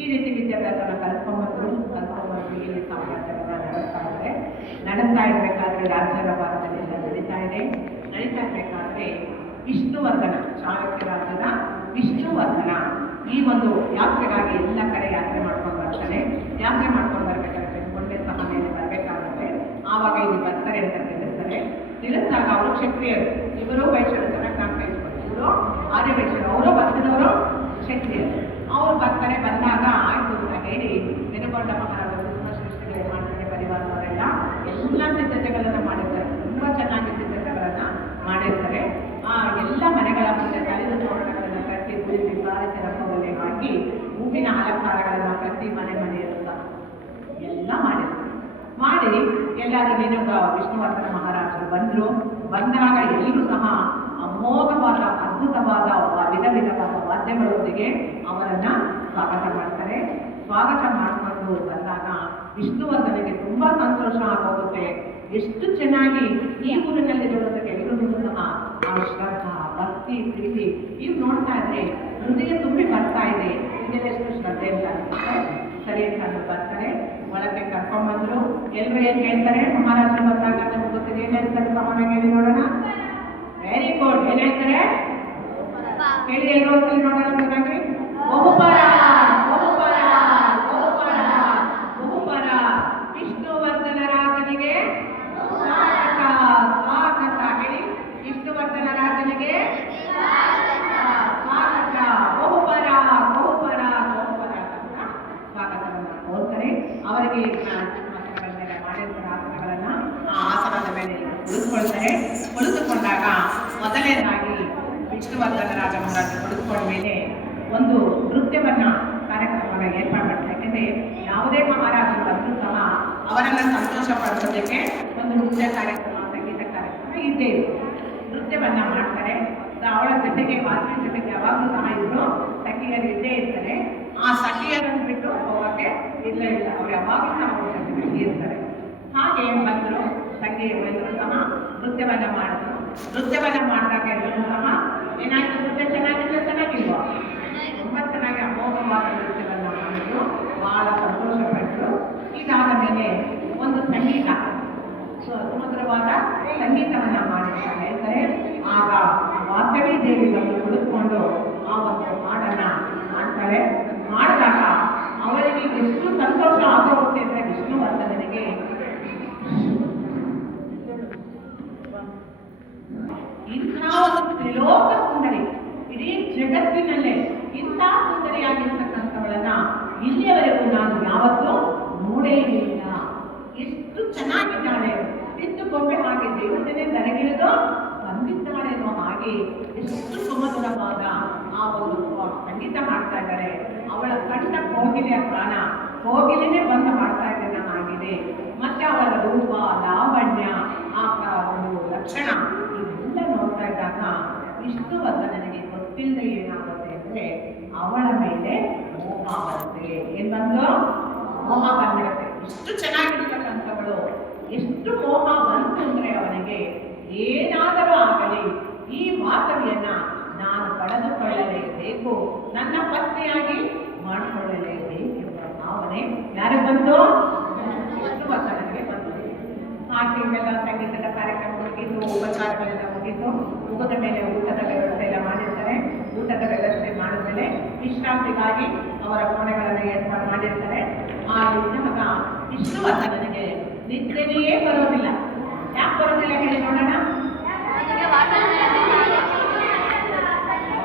ಈ ರೀತಿ ವಿದ್ಯಾಭ್ಯಾಸನ ಕಲ್ತ್ಕೊಂಡ್ಬಂದು ಇಲ್ಲಿ ಸಮಾಜಗಳನ್ನ ನಡೆಸ್ತಾ ಇರಬೇಕಾದ್ರೆ ರಾಜ್ಯದ ಭಾರತದಲ್ಲಿ ನಡೀತಾ ಇರಬೇಕಾದ್ರೆ ವಿಷ್ಣುವರ್ಧನ, ಚಾಲುಕ್ಯ ರಾಜ್ಯದ ವಿಷ್ಣುವರ್ಧನ ಈ ಒಂದು ಯಾತ್ರೆಗಾಗಿ ಎಲ್ಲ ಕಡೆ ಯಾತ್ರೆ ಮಾಡ್ಕೊಂಡು ಬರ್ತಾನೆ. ಯಾತ್ರೆ ಮಾಡ್ಕೊಂಡು ಬರ್ಬೇಕಾದ್ರೆ ಗೊಂಡೆ ಸಹ ಮೇಲೆ ಬರಬೇಕಾಗುತ್ತೆ. ಆವಾಗ ಇಲ್ಲಿ ಬರ್ತಾರೆ ಅಂತ ತಿಳಿಸ್ತಾರೆ. ತಿಳಿಸಿದಾಗ ಅವರು ಕ್ಷತ್ರಿಯರು, ಇವರು ವೈಶ್ಯರು, ಚೆನ್ನಾಗಿ ಕಾಣ್ತಾ ಇರ್ತಾರೆ. ಇವರು ಆರ್ಯ ವೈಶ್ಯರು, ಅವರು ಬಂದಿರೋರು ಕ್ಷತ್ರಿಯರು. ಅವ್ರು ಬರ್ತಾರೆ. ಬಂದಾಗ ಆಯ್ತು ಅಂತ ಹೇಳಿ ನೆನಕೊಂಡ ಮಹಾರಾಜರು ಶ್ರೇಷ್ಠಗಳೇ ಮಾಡ್ತಾರೆ, ಪರಿವಾರವರೆಲ್ಲ ಎಲ್ಲ ಸಿದ್ಧತೆಗಳನ್ನು ಮಾಡಿರ್ತಾರೆ. ತುಂಬ ಚೆನ್ನಾಗಿ ಸಿದ್ಧತೆಗಳನ್ನು ಮಾಡಿರ್ತಾರೆ. ಎಲ್ಲ ಮನೆಗಳ ಮುಂದೆ ತಲೆದು ತೋರಣಗಳನ್ನು ಕಟ್ಟಿ ಕುಳಿಸಿ ಸಾರಿಸಿ ರಂಗವಲ್ಲಿ ಹಾಕಿ ಹೂವಿನ ಅಲಂಕಾರಗಳನ್ನು ಕಟ್ಟಿ ಮನೆ ಇರುತ್ತಾ ಎಲ್ಲ ಮಾಡಿರ್ತಾರೆ. ಮಾಡಿ ಎಲ್ಲರೂ ನಿನಗ ವಿಷ್ಣುವರ್ಧನ ಮಹಾರಾಜರು ಬಂದರು. ಬಂದಾಗ ಎಲ್ಲರೂ ಸಹ ಅಮೋಘವಾದ ಅದ್ಭುತವಾದ ವಿಧ ವಿಧವಾದ ವಾದ್ಯಗಳೊಂದಿಗೆ ಅವರನ್ನ ಸ್ವಾಗತ ಮಾಡ್ತಾರೆ. ಸ್ವಾಗತ ಮಾಡಿಕೊಂಡು ಬಂದಾಗ ವಿಷ್ಣುವರ್ಧನಿಗೆ ತುಂಬಾ ಸಂತೋಷ ಆಗೋಗುತ್ತೆ. ಎಷ್ಟು ಚೆನ್ನಾಗಿ ಈ ಊರಿನಲ್ಲಿರುವುದಕ್ಕೆ ಎಲ್ಲರೂ ಸಹ ಆ ಶ್ರದ್ಧಾ, ಭಕ್ತಿ, ಪ್ರೀತಿ ಇವು ನೋಡ್ತಾ ಇದ್ರೆ ಹೃದಯ ತುಂಬಿ ಬರ್ತಾ ಇದೆ. ಇದೆಷ್ಟು ಶ್ರದ್ಧೆ ಅಂತ ಅನ್ಸುತ್ತೆ. ಸರಿ ಅಂತ ಬರ್ತಾರೆ. ಒಳಗೆ ಕರ್ಕೊಂಡ್ಬಂದ್ರು. ಎಲ್ಲರೂ ಏನ್ ಹೇಳ್ತಾರೆ, ಮಹಾರಾಜರು ಬಂದಾಗ ನಮ್ಗೆ ಗೊತ್ತಿದೆ ಏನ್ ಹೇಳ್ತಾರೆ, ಸಾಮಾನ್ಯ ಹೇಳಿ ನೋಡೋಣ. Very good. ಏನ್ ಹೇಳ್ತಾರೆ ಹೇಳಿ ಎಲ್ಲರೂ ಒಂದ್ಸಲಿ ನೋಡೋಣ ಚೆನ್ನಾಗಿ. ಬಹುಪರ ಬಹುಪರ ಬಹುಪರ ಬಹುಪರ ವಿಷ್ಣುವರ್ಧನ ರಾಜನಿಗೆ ಸ್ವಾಗತ ಸ್ವಾಗತ ಹೇಳಿ. ವಿಷ್ಣುವರ್ಧನ ರಾಜನಿಗೆ ಸ್ವಾಗತ. ಬಹುಪರ ಬಹುಪರ ಬಹುಪರ ಅಂತ ಸ್ವಾಗತವನ್ನು ಕೋರ್ತಾರೆ. ಅವರಿಗೆ ಮಾಡಿರ್ತಾರೆ ಆಸನಗಳನ್ನ. ಆ ಆಸನದ ಮೇಲೆ ಕುಳಿತುಕೊಳ್ತಾರೆ. ಕುಳಿತುಕೊಂಡಾಗ ಮೊದಲನೇದಾಗಿ ವಿಷ್ಣುವರ್ಧನ ರಾಜ ಮಹಾರಾಜ ಕುಳಿತುಕೊಂಡ ಮೇಲೆ ಒಂದು ನೃತ್ಯವನ್ನ ಕಾರ್ಯಕ್ರಮವನ್ನು ಏರ್ಪಾಡು ಮಾಡ್ತಾರೆ. ಯಾಕೆಂದ್ರೆ ಯಾವುದೇ ಮಹಾರಾಜರು ಬಂದರೂ ಸಹ ಅವರನ್ನ ಸಂತೋಷ ಪಡಿಸೋದಕ್ಕೆ ಒಂದು ನೃತ್ಯ ಕಾರ್ಯಕ್ರಮ, ಸಂಗೀತ ಕಾರ್ಯಕ್ರಮ ಇದ್ದೇ ಇದೆ. ನೃತ್ಯವನ್ನ ಮಾಡ್ತಾರೆ. ಅವಳ ಜೊತೆಗೆ ವಾದ್ಯ ಜೊತೆಗೆ ಯಾವಾಗಲೂ ಸಹ ಇದ್ರು ಸಖಿಯರು ಇದ್ದೇ ಇರ್ತಾರೆ. ಆ ಸಖಿಯರನ್ನು ಬಿಟ್ಟು ಹೋಗಕ್ಕೆ ಇಲ್ಲ ಇಲ್ಲ, ಅವ್ರು ಯಾವಾಗಲೂ ಸಹ ಅವ್ರ ಜೊತೆಗೆ ಇರ್ತಾರೆ. ಹಾಗೆ ಬಂದರು. ಸಖಿಯರು ಎಲ್ಲರೂ ಸಹ ನೃತ್ಯವನ್ನ ಮಾಡಿದ್ರು. ನೃತ್ಯವನ್ನ ಮಾಡಿದಾಗ ಎಲ್ಲರೂ ಸಹ ಏನಾಯ್ತು, ನೃತ್ಯ ಚೆನ್ನಾಗಿಲ್ಲ ಚೆನ್ನಾಗಿಲ್ವಾ? ತುಂಬಾ ಚೆನ್ನಾಗಿ ಅಮೋಘವಾದ ನೃತ್ಯವನ್ನ ಮಾಡಿದ್ರು. ಬಹಳ ಸಂತೋಷ ಪಟ್ಟರು. ಇದಾದ ಮೇಲೆ ಒಂದು ಸಂಗೀತ, ಸುಮಧುರವಾದ ಸಂಗೀತವನ್ನ ಮಾಡಿರ್ತಾರೆ ಹೇಳ್ತಾರೆ. ಆಗ ವಾಸವಿ ದೇವಿ ಬಂದು ಕುಳಿತುಕೊಂಡು ಆ ಒಂದು ಹಾಡನ್ನ ಮಾಡ್ತಾಳೆ. ಮಾಡಿದಾಗ ಅವಳಿಗೆ ಎಷ್ಟು ಸಂತೋಷ ಆಗೋಗುತ್ತೆ ಅಂದ್ರೆ ವಿಷ್ಣುವರ್ಧನನಿಗೆ ಇಂಥ ಒಂದು ತ್ರಿಲೋಕ ಸುಂದರಿ, ಇಡೀ ಜಗತ್ತಿನಲ್ಲೇ ಇಂಥ ಸುಂದರಿಯಾಗಿರ್ತಕ್ಕಂಥವಳನ್ನ ಇಲ್ಲಿಯವರೆಗೂ ನಾನು ಯಾವತ್ತೂ ನೋಡೇ ಇಲ್ಲ. ಎಷ್ಟು ಚೆನ್ನಾಗಿದ್ದಾಳೆ, ತಿದ್ದು ಗೊಂಬೆ ಹಾಗೆ ದೇವತೆನೇ ದರಗಿಳಿದು ಬಂದಿದ್ದಾಳೇನೋ ಹಾಗೆ ಎಷ್ಟು ಸುಮಧುರವಾದ ಆ ಒಂದು ಸಂಗೀತ ಮಾಡ್ತಾ ಇದ್ದಾಳೆ. ಅವಳ ಕಂಠ ಕೋಗಿಲೆಯ ಪ್ರಾಣ, ಕೋಗಿಲೆನೇ ಬಂದು ಮಾಡ್ತಾ ಇದ್ದೇನೆ ಆಗಿದೆ. ಮತ್ತೆ ಅವಳ ರೂಪ, ಲಾವಣ್ಯ, ಆ ಒಂದು ಲಕ್ಷಣ ಇವೆಲ್ಲ ನೋಡ್ತಾ ಇದ್ದಾಗ ವಿಷ್ಣುವರ್ಧನನಿಗೆ ಗೊತ್ತಿಲ್ಲದೆ ಏನಾಗುತ್ತೆ ಅಂದ್ರೆ ಅವಳ ಮೇಲೆ ಮೋಹ ಬರುತ್ತೆ. ಏನ್ ಬಂದು ಮೋಹ ಬಂದ್ಬಿಡುತ್ತೆ. ಎಷ್ಟು ಚೆನ್ನಾಗಿರ್ತಕ್ಕಂಥವಳು, ಎಷ್ಟು ಮೋಹ ಬಂತು ಅಂದ್ರೆ ಅವನಿಗೆ ಏನಾದರೂ ಆಗಲಿ ಈ ವಾಸವಿಯನ್ನ ನಾನು ಪಡೆದುಕೊಳ್ಳಲೇಬೇಕು, ನನ್ನ ಪತ್ನಿಯಾಗಿ ಮಾಡಿಕೊಳ್ಳಲೇಬೇಕೆಂಬ ಭಾವನೆ ಯಾರು ಬಂತು? ವಿಷ್ಣುವರ್ಧನನಿಗೆ ಬಂತು. ಹಾಗೆಲ್ಲ ಸಂಗೀತದ ಕಾರ್ಯಕ್ರಮ ಮುಗಿದು, ಉಪಚಾರಗಳೆಲ್ಲ ಮುಗಿದು, ಮುಗಿದ ಮೇಲೆ ಊಟದ ವ್ಯವಸ್ಥೆ ಎಲ್ಲ ಮಾಡಿರ್ತಾರೆ. ಊಟದ ವ್ಯವಸ್ಥೆ ಮಾಡಿದ್ಮೇಲೆ ವಿಶ್ರಾಂತಿಗಾಗಿ ಅವರ ಕೋಣೆಗಳನ್ನು ಏರ್ಪಾಡು ಮಾಡಿರ್ತಾರೆ. ಆ ಇದ್ದಾಗ ವಿಷ್ಣುವರ್ಧನನಿಗೆ ನಿದ್ರೆಯೇ ಬರೋದಿಲ್ಲ. ಯಾಕೆ ಬರೋದಿಲ್ಲ ಹೇಳಿ ನೋಡೋಣ.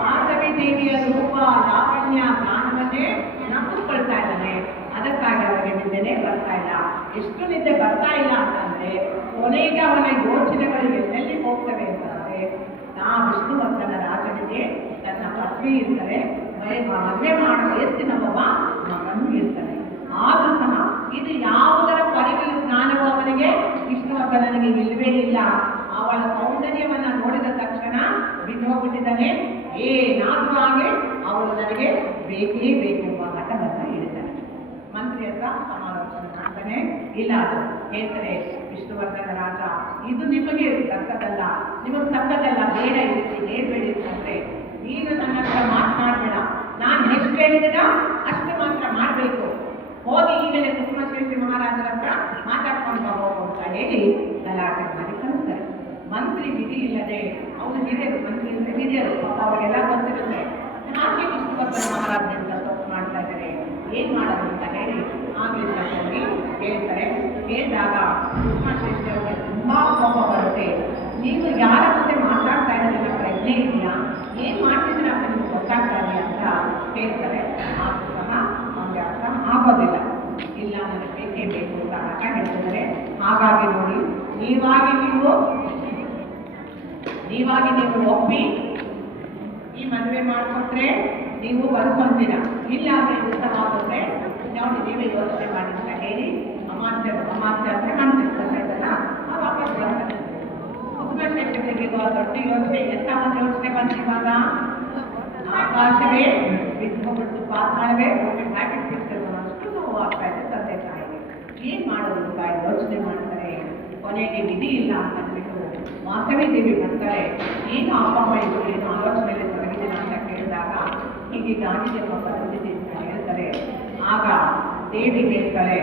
ವಾಸವಿ ದೇವಿಯ ರೂಪ, ಲಾವಣ್ಯ, ಜ್ಞಾನವನ್ನೇ ನಂಬಿಸ್ಕೊಳ್ತಾ ಇದ್ದಾನೆ. ಅದಕ್ಕಾಗಿ ಅವರಿಗೆ ನಿದ್ದೆನೇ ಬರ್ತಾ ಇಲ್ಲ. ಎಷ್ಟು ನಿದ್ದೆ ಬರ್ತಾ ಇಲ್ಲ ಅಂತಂದ್ರೆ ಕೊನೆಗೆ ಅವನ ಯೋಚನೆಗಳು ಎಲ್ಲೆಲ್ಲಿ ಹೋಗ್ತವೆ ಅಂತಂದ್ರೆ ವಿಷ್ಣುವರ್ಧನ ರಾಜನಿಗೆ ತನ್ನ ಪತ್ನಿ ಇರ್ತಾರೆ, ಮದುವೆ ಮಾಡೋ ವಯಸ್ಸಿನವ ಮಗನೂ ಇರ್ತಾನೆ. ಆದ್ರೂ ಸಹ ಇದು ಯಾವುದರ ಪರಿವಿನ ಜ್ಞಾನವೂ ಅವನಿಗೆ ವಿಷ್ಣುವರ್ಧನನಿಗೆ ಇಲ್ಲವೇ ಇಲ್ಲ. ಅವಳ ಸೌಂದರ್ಯವನ್ನ ನೋಡಿದ ತಕ್ಷಣ ಬಿದ್ದೋಗ್ಬಿಟ್ಟಿದ್ದಾನೆ. ಏನಾದ್ರೂ ಹಾಗೆ ಅವಳು ನನಗೆ ಬೇಕೇ ಬೇಕೆಂಬ ಹಠವನ್ನ ಇಡ್ತಾನೆ. ಮಂತ್ರಿ ಹತ್ರ ಸಮಾಲೋಚನೆ ಮಾಡ್ತಾನೆ. ಇಲ್ಲ ಅದು ಹೇಳ್ತಾರೆ ವಿಷ್ಣುವರ್ಧನ ರಾಜ, ಇದು ನಿಮಗೆ ತಕ್ಕದಲ್ಲ, ನಿಮಗೆ ತಕ್ಕದಲ್ಲ, ಬೇಡ ಇರುತ್ತೆ, ಹೇಳ್ಬೇಡಿ ಅಂತಂದ್ರೆ ನೀನು ನನ್ನ ಹತ್ರ ಮಾತನಾಡಬೇಡ, ನಾನು ಎಷ್ಟು ಹೇಳಿದ ಅಷ್ಟು ಮಾತ್ರ ಮಾಡಬೇಕು, ಹೋಗಿ ಈಗಲೇ ಕುಸುಮಶ್ರೇಷ್ಠಿ ಮಹಾರಾಜರ ಹತ್ರ ಮಾತಾಡ್ಕೊಂಡು ಹೋಗು ಅಂತ ಹೇಳಿ ಗಲಾಟೆ ಮಾಡಿ ಕಳಿಸ್ತಾರೆ. ಮಂತ್ರಿ ವಿಧಿ ಇಲ್ಲದೆ, ಅವನು ಹಿರಿಯರು ಮಂತ್ರಿ ಹಿರಿಯರು ಪಾಪ ಅವರಿಗೆಲ್ಲ ಗೊತ್ತಿರುತ್ತೆ ಯಾಕೆ ವಿಷ್ಣುವರ್ಧನ ಮಹಾರಾಜರಿಂದ ತಪ್ಪು ಮಾಡ್ತಾ ಇದ್ದಾರೆ, ಏನ್ ಮಾಡೋದು ಅಂತ ಹೇಳಿ ಆಗ್ಲಿಂದ ಹೋಗಿ ಹೇಳ್ತಾರೆ. ಹೇಳಿದಾಗ ಶ್ರೇಷ್ಠರಿಗೆ ತುಂಬಾ ಕೋಪ ಬರುತ್ತೆ. ನೀವು ಯಾರ ಮುಂದೆ ಮಾತಾಡ್ತಾ ಇರೋದಿಲ್ಲ, ಪ್ರಜ್ಞೆ ಇದೆಯಾ, ಏನ್ ಮಾಡ್ತಿದ್ದೀರಾ ಅಂತ ನಿಮ್ಗೆ ಗೊತ್ತಾಗ್ತಾ ಇದೆ ಅಂತ ಹೇಳ್ತಾರೆ. ಆದ್ರೂ ಸಹ ಅವ್ರಿಗೆ ಅರ್ಥ ಆಗೋದಿಲ್ಲ. ಇಲ್ಲ ನನಗೆ ಬೇಕೇ ಬೇಕು ಅಂತ ಅರ್ಥ ಹೇಳ್ತಿದ್ದಾರೆ. ಹಾಗಾಗಿ ನೋಡಿ, ನೀವಾಗಿ ನೀವು ಒಪ್ಪಿ ಈ ಮದುವೆ ಮಾಡಿಕೊಟ್ರೆ ನೀವು ಬರ್ಕೊಂತೀರ, ಇಲ್ಲ ಅಂದ್ರೆ ಉತ್ತಮವಾಗುತ್ತೆ ನೋಡಿ ನೀವೇ ಯೋಚನೆ ಮಾಡಿ ಅಂತ ಹೇಳಿ ಅಮಾತ್ಯ ಅಂದ್ರೆ ಮನಸ್ಸಿರ್ತಲ್ಲ ಆ ವಾಪಸ್ ಬರ್ತಾರೆ. ಕುಸುಮಶ್ರೇಷ್ಠರಿಗೆ ದೊಡ್ಡ ಯೋಚನೆ, ಎಂತ ಒಂದು ಯೋಚನೆ ಬಂತು ಇವಾಗ, ಆಕಾಶವೇ ಬಿದ್ದು ಹೋಗ್ಬಿಟ್ಟು ಪಾತಾಳವೇ ಒಮ್ಮೆ ಪ್ಯಾಕೆಟ್ ಬಿಡ್ತಾರೆ, ಅಷ್ಟು ನೋವು ಆಗ್ತಾ ಇದೆ ತಂದೆ ತಾಯಿಗೆ. ಏನ್ ಮಾಡೋದು ತಾಯಿ ಯೋಚನೆ ಮಾಡ್ತಾರೆ. ಕೊನೆಗೆ ವಿಧಿ ಇಲ್ಲ ಅಂತ ಅಂದ್ಬಿಟ್ಟು ವಾಸವಿ ದೇವಿ ಬರ್ತಾರೆ. ಏನು ಅಪ್ಪ ಇದು ಏನು ಆಲೋಚನೆಯಲ್ಲಿ ತೊಡಗಿದಿನ ಅಂತ ಕೇಳಿದಾಗ ಹೀಗೆ ಗಾಂಧಿಜನ್ಮ ಬಂದಿದೆ ಅಂತ ಹೇಳ್ತಾರೆ. ಆಗ ದೇವಿ ಹೇಳ್ತಾರೆ,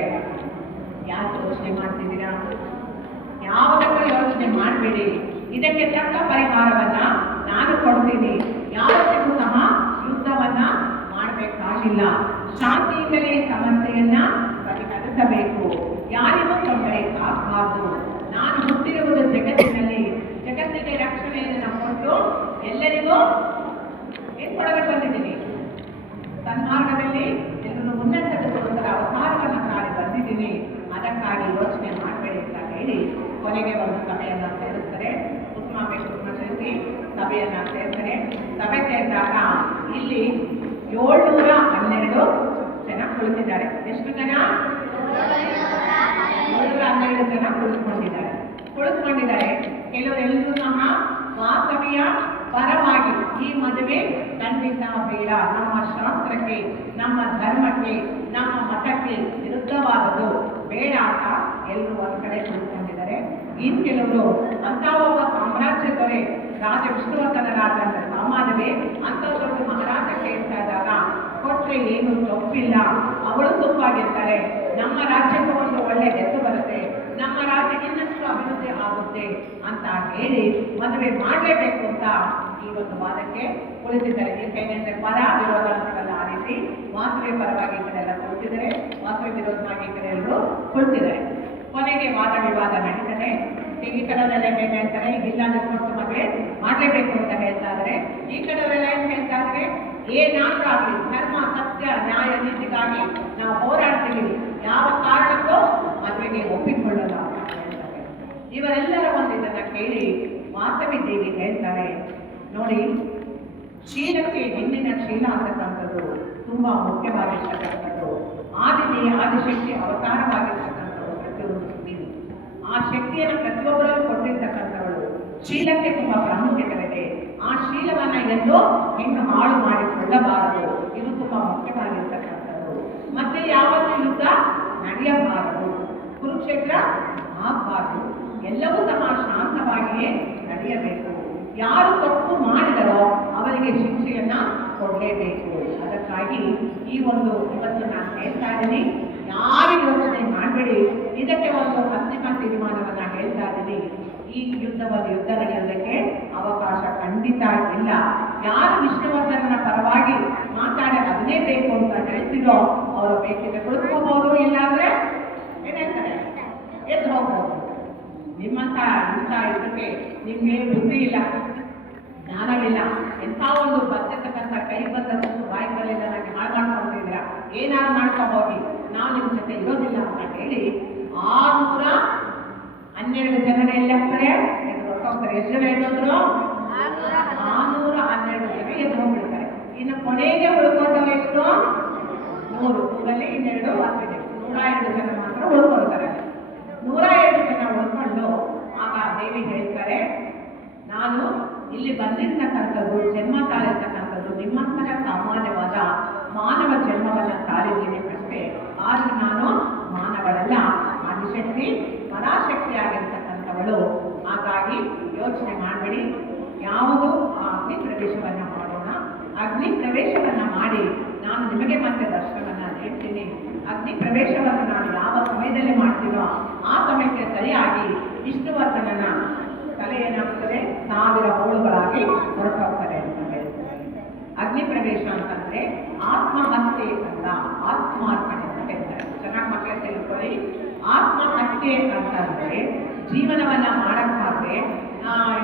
ಯಾಕೆ ಯೋಚನೆ ಮಾಡ್ತಿದ್ದೀರಾ, ಯಾವುದಕ್ಕೂ ಯೋಚನೆ ಮಾಡಬೇಡಿ, ಇದಕ್ಕೆ ತಕ್ಕ ಪರಿಹಾರವನ್ನ ನಾನು ಕೊಡ್ತೀನಿ. ಯಾವತ್ತಿಗೂ ಸಹ ಯುದ್ಧವನ್ನ ಮಾಡಬೇಕಾಗಿಲ್ಲ, ಶಾಂತಿಯಿಂದಲೇ ಸಮಸ್ಯೆಯನ್ನ ಪರಿಹರಿಸಬೇಕು, ಯಾರಿಗೂ ತೊಂದರೆ ಆಗಬಾರ್ದು. ನಾನು ಹುಟ್ಟಿರುವುದು ಜಗತ್ತಿಗೆ ರಕ್ಷಣೆಯನ್ನು ಕೊಟ್ಟು ಎಲ್ಲರಿಗೂ ಏನ್ ಕೊಡಬೇಕು ಬಂದಿದ್ದೀನಿ, ಸನ್ಮಾರ್ಗದಲ್ಲಿ ಎಲ್ಲರೂ ಉನ್ನತಗೋಸ್ಕರ ಅವತಾರವನ್ನು ತಾಳಿ ಬಂದಿದ್ದೀನಿ, ಅದಕ್ಕಾಗಿ ಯೋಚನೆ ಮಾಡಬೇಡಿ ಅಂತ ಹೇಳಿ ಕೊನೆಗೆ ಒಂದು ಸಭೆಯನ್ನ ಸೇರಿಸ್ತಾರೆ. ಕುಸುಮಾಪೇಶ್ವರಿ ಸಭೆಯನ್ನ ಸೇರ್ತಾರೆ. ಸಭೆ ಸೇರಿದಾಗ ಇಲ್ಲಿ 712 ಜನ ಕುಳಿತಿದ್ದಾರೆ. ಎಷ್ಟು ಜನ? 712 ಜನ ಕುಳಿತುಕೊಂಡಿದ್ದಾರೆ. ಕೆಲವರೆಲ್ಲರೂ ಸಹ ವಾಸವಿಯ ಪರವಾಗಿ ಈ ಮದುವೆ ಖಂಡಿತ ಬೇಡ, ನಮ್ಮ ಶಾಸ್ತ್ರಕ್ಕೆ, ನಮ್ಮ ಧರ್ಮಕ್ಕೆ, ನಮ್ಮ ಮತಕ್ಕೆ ವಿರುದ್ಧವಾದದ್ದು, ಬೇಡ ಅಂತ ಎಲ್ಲರೂ ಒಂದ್ ಕಡೆ ಕುಳಿತುಕೊಂಡಿದ್ದಾರೆ. ಇನ್ ಕೆಲವರು ಅಂತ ಒಬ್ಬ ಸಾಮ್ರಾಜ್ಯ ದೊರೆ ರಾಜ ವಿಷ್ಣುವರ್ಧನ ರಾಜ ಅಂದ್ರೆ ಸಾಮಾನ್ಯವೇ ಅಂತ ದೊಡ್ಡ ಮಹಾರಾಜ ಕೇಳ್ತಾ ಇದ್ದಾಗ ಕೊಟ್ರೆ ಏನು ತಪ್ಪಿಲ್ಲ, ಅವಳು ಸುಖವಾಗಿರ್ತಾರೆ, ನಮ್ಮ ರಾಜ್ಯಕ್ಕೆ ಒಂದು ಒಳ್ಳೆ ಹೆಸರು ಬರುತ್ತೆ, ನಮ್ಮ ರಾಜ್ಯಕ್ಕೆ ಇನ್ನಷ್ಟು ಅಭಿವೃದ್ಧಿ ಆಗುತ್ತೆ ಅಂತ ಹೇಳಿ ಮದುವೆ ಮಾಡಲೇಬೇಕು ಅಂತ ಈ ಒಂದು ವಾದಕ್ಕೆ ಕುಳಿತಿದ್ದಾರೆ. ಏಕೆಂದ್ರೆ ಪರ ವಿರೋಧ ಅಂತೆಲ್ಲ ಆ ರೀತಿ ವಾಸವಿ ಪರವಾಗಿ ಈ ಕಡೆ ಎಲ್ಲ ಕುಳಿತಿದ್ದಾರೆ, ವಾಸವಿ ವಿರೋಧವಾಗಿ ಈ ಕಡೆ ಎಲ್ಲರೂ ಕುಳಿತಿದ್ದಾರೆ. ಕೊನೆಗೆ ವಾದ ವಿವಾದ ನಡೀತಾರೆ. ಈ ಕಡೆಯವರೆಲ್ಲ ಏನ್ ಹೇಳ್ತಾರೆ, ಇಲ್ಲ ಕೊಟ್ಟು ಮದುವೆ ಮಾಡಲೇಬೇಕು ಅಂತ ಹೇಳ್ತಾ ಇದ್ದಾರೆ. ಈ ಕಡೆಯವರೆಲ್ಲ ಏನ್ ಹೇಳ್ತಾ ಇದ್ದಾರೆ, ಏನಾದ್ರೂ ಆಗಲಿ ಧರ್ಮ ಸತ್ಯ ನ್ಯಾಯ ನೀತಿಗಾಗಿ ನಾವು ಹೋರಾಡ್ತೀವಿ, ಯಾವ ಕಾರಣಕ್ಕೂ ಮದುವೆಗೆ ಒಪ್ಪಿಕೊಳ್ಳಲ್ಲ ಅಂತ ಹೇಳ್ತಾರೆ. ಇವರೆಲ್ಲರ ಒಂದು ಇದನ್ನ ಕೇಳಿ ವಾಸವಿ ದೇವಿ ಹೇಳ್ತಾರೆ, ನೋಡಿ ಶೀಲಕ್ಕೆ ಹೆಣ್ಣಿನ ಶೀಲ ಅಂತಕ್ಕಂಥದ್ದು ತುಂಬಾ ಮುಖ್ಯವಾಗಿರ್ತಕ್ಕಂಥದ್ದು. ಆದಿಶಕ್ತಿ ಅವತಾರವಾಗಿರ್ತಕ್ಕಂಥದ್ದು ಪ್ರತಿಯೊಂದು ನೀವು ಆ ಶಕ್ತಿಯನ್ನು ಪ್ರತಿಯೊಬ್ಬರಲ್ಲೂ ಕೊಟ್ಟಿರ್ತಕ್ಕಂಥವಳು. ಶೀಲಕ್ಕೆ ತುಂಬಾ ಪ್ರಾಮುಖ್ಯತೆ ಇದೆ. ಆ ಶೀಲವನ್ನ ಎಂದು ಹೆಣ್ಣು ಹಾಳು ಮಾಡಿಕೊಳ್ಳಬಾರದು, ಇದು ತುಂಬಾ ಮುಖ್ಯವಾಗಿರ್ತಕ್ಕಂಥದ್ದು. ಮತ್ತೆ ಯಾವತ್ತೂ ಯುದ್ಧ ನಡೆಯಬಾರದು, ಕುರುಕ್ಷೇತ್ರ ಆಗಬಾರದು, ಎಲ್ಲವೂ ಸಹ ಶಾಂತವಾಗಿಯೇ ನಡೆಯಬೇಕು. ಯಾರು ತಪ್ಪು ಮಾಡಿದರೋ ಅವರಿಗೆ ಶಿಕ್ಷೆಯನ್ನ ಕೊಡಲೇಬೇಕು. ಅದಕ್ಕಾಗಿ ಈ ಒಂದು ಇವತ್ತು ನಾನು ಹೇಳ್ತಾ ಇದ್ದೀನಿ, ಯಾರು ಯೋಚನೆ ಮಾಡಬೇಡಿ, ಇದಕ್ಕೆ ಒಂದು ಅಂತಿಮ ತೀರ್ಮಾನವನ್ನ ಹೇಳ್ತಾ ಇದ್ದೀನಿ. ಈ ಯುದ್ಧ ನಡೆಯೋದಕ್ಕೆ ಅವಕಾಶ ಖಂಡಿತ ಇಲ್ಲ. ಯಾರು ವಿಷ್ಣುವರ್ಧನನ ಪರವಾಗಿ ಮಾತಾಡಿ ಅದನ್ನೇ ಬೇಕು ಅಂತ ಹೇಳ್ತಿರೋ ಅವರು ಬೇಕಿದ್ರೆ ಕುಳಿತುಕೋಬಹುದು, ಇಲ್ಲಾಂದ್ರೆ ಏನ್ ಹೇಳ್ತಾರೆ ಎದ್ದು ಹೋಗ್ಬೋದು. ನಿಮ್ಮಂತ ಇದಕ್ಕೆ ನಿಮ್ಗೆ ಬುದ್ಧಿ ಇಲ್ಲ, ಜ್ಞಾನವಿಲ್ಲ, ಎಂಥ ಒಂದು ಬರ್ತಕ್ಕಂಥ ಕೈ ಬಂದಷ್ಟು ಬಾಯಿ ಬರಲಿಲ್ಲ, ನನಗೆ ಹಾಳು ಮಾಡ್ಕೊಂಡಿದ್ದೀರಾ, ಏನಾದ್ರು ಮಾಡ್ಕೋಬಹುದು, ನಾವು ನಿಮ್ಮ ಜೊತೆ ಇರೋದಿಲ್ಲ ಅಂತ ಹೇಳಿ 612 ಜನರ ಎಲ್ಲಿ ಹಾಕ್ತಾರೆ, ಹೊರಟೋಗ್ತಾರೆ. ಎಷ್ಟು ಜನ ಎದ್ದೋದ್ರು? 612 ಜನ ಎದ್ದು ಹೋಗ್ಬಿಡ್ತಾರೆ. ಇನ್ನು ಕೊನೆಗೆ ಉಳ್ಕೊಂಡವ್ರು ಎಷ್ಟು? 100ರಲ್ಲಿ 2 ವಾಸಿದೆ, 102 ಜನ ಮಾತ್ರ ಉಳ್ಕೊಳ್ತಾರೆ. 102 ಜನ ಉಳ್ಕೊಂಡು ಆಗ ದೇವಿ ಹೇಳ್ತಾರೆ, ನಾನು ಇಲ್ಲಿ ಬಂದಿರ್ತಕ್ಕಂಥದ್ದು ಜನ್ಮ ತಾಳಿರ್ತಕ್ಕಂಥದ್ದು ನಿಮ್ಮಂತಹ ಸಾಮಾನ್ಯವಾದ ಮಾನವ ಜನ್ಮವನ್ನ ತಾಳಿದ್ದೀನಿ ಅಷ್ಟೇ, ಆದ್ರೆ ನಾನು ಮಾನವಳಲ್ಲ, ಆದಿಶಕ್ತಿ ಪರಾಶಕ್ತಿ ಆಗಿರ್ತಕ್ಕಂಥವಳು. ಹಾಗಾಗಿ ಯೋಚನೆ ಮಾಡಬೇಡಿ, ಯಾವುದು ಆ ಅಗ್ನಿ ಪ್ರವೇಶವನ್ನ ಮಾಡೋಣ. ಅಗ್ನಿ ಪ್ರವೇಶವನ್ನ ಮಾಡಿ ನಾನು ನಿಮಗೆ ಮತ್ತೆ ದರ್ಶನವನ್ನ ನೀಡ್ತೀನಿ. ಅಗ್ನಿ ಪ್ರವೇಶವನ್ನು ನಾನು ಯಾವ ಸಮಯದಲ್ಲಿ ಮಾಡ್ತೀನೋ ಆ ಸಮಯಕ್ಕೆ ಸರಿಯಾಗಿ ವಿಷ್ಣುವರ್ಧನನ ತಲೆ ಏನಾಗ್ತದೆ 1000 ಹೋಳುಗಳಾಗಿ ಹೊರಟೋಗ್ತಾರೆ ಅಂತ ಹೇಳ್ತಾರೆ. ಅಗ್ನಿ ಪ್ರವೇಶ ಅಂತಂದ್ರೆ ಆತ್ಮಹತ್ಯೆ ಅಲ್ಲ, ಆತ್ಮಾರ್ಪಣೆ ಅಂತ ಹೇಳ್ತಾರೆ. ಚೆನ್ನಾಗಿ ಮಕ್ಕಳ ತಿಳ್ಕೊಳ್ಳಿ. ಆತ್ಮಹತ್ಯೆ ಅಂತಂದ್ರೆ ಜೀವನವನ್ನ ಮಾಡಕ್ಕಾದ್ರೆ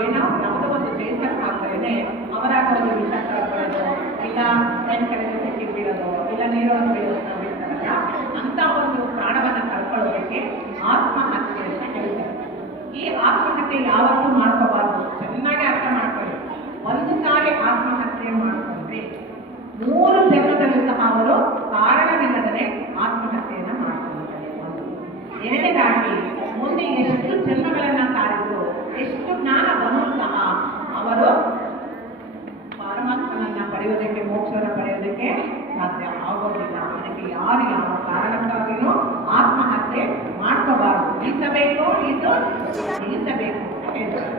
ಏನೋ ಯಾವುದೋ ಒಂದು ಜಯಿಸಕ್ಕಾಗ್ತೇನೆ ಅವರಾಗ ಒಂದು ವಿಷ ತಗೊಳ್ಳೋದು, ಇಲ್ಲ ಕಡೆಗೆ ಸಿಕ್ಕಿ ಬೀಳೋದು, ಇಲ್ಲ ನೀರೊಳಗೆ ಬೀಳೋದು ಬಿಡ್ತಾರಲ್ಲ, ಅಂತ ಒಂದು ಪ್ರಾಣವನ್ನ ಕಳ್ಕೊಳ್ಳೋದಕ್ಕೆ ಆತ್ಮಹತ್ಯೆ ಅಂತ ಹೇಳ್ತಾರೆ. ಈ ಆತ್ಮಹತ್ಯೆ ಯಾವತ್ತೂ ಮಾಡ್ಕೋಬಾರ್ದು. ಚೆನ್ನಾಗಿ ಅರ್ಥ ಮಾಡ್ಕೊಳ್ಳಿ. ಒಂದು ಸಾರಿ ಆತ್ಮಹತ್ಯೆ ಮಾಡ್ಕೊಂಡ್ರೆ 3 ಜನ್ಮದಲ್ಲೂ ಸಹ ಅವರು ಕಾರಣವಿಲ್ಲದೇ ಆತ್ಮಹತ್ಯೆಯನ್ನ ಮಾಡ್ಕೊಂಡಿದ್ದಾರೆ. ಎರಡನೇದಾಗಿ ಮುಂದೆ ಎಷ್ಟು ಜನ್ಮಗಳನ್ನ ತಾಳಿದ್ರು, ಎಷ್ಟು ಜ್ಞಾನ ಬಂದರೂ ಸಹ ಅವರು ಪರಮಾತ್ಮನನ್ನ ಪಡೆಯೋದಕ್ಕೆ, ಮೋಕ್ಷವನ್ನು ಪಡೆಯೋದಕ್ಕೆ ಸಾಧ್ಯ ಆಗೋದಿಲ್ಲ. ಅದಕ್ಕೆ ಯಾರು ಯಾವ ಕಾರಣಕ್ಕಾಗಿಯೂ ಆತ್ಮಹತ್ಯೆ ಮಾಡ್ಕೋಬಾರದು. ಇಸಬೇಕು, ಇದು ಇಸಬೇಕು ಹೇಳ್ತಾರೆ.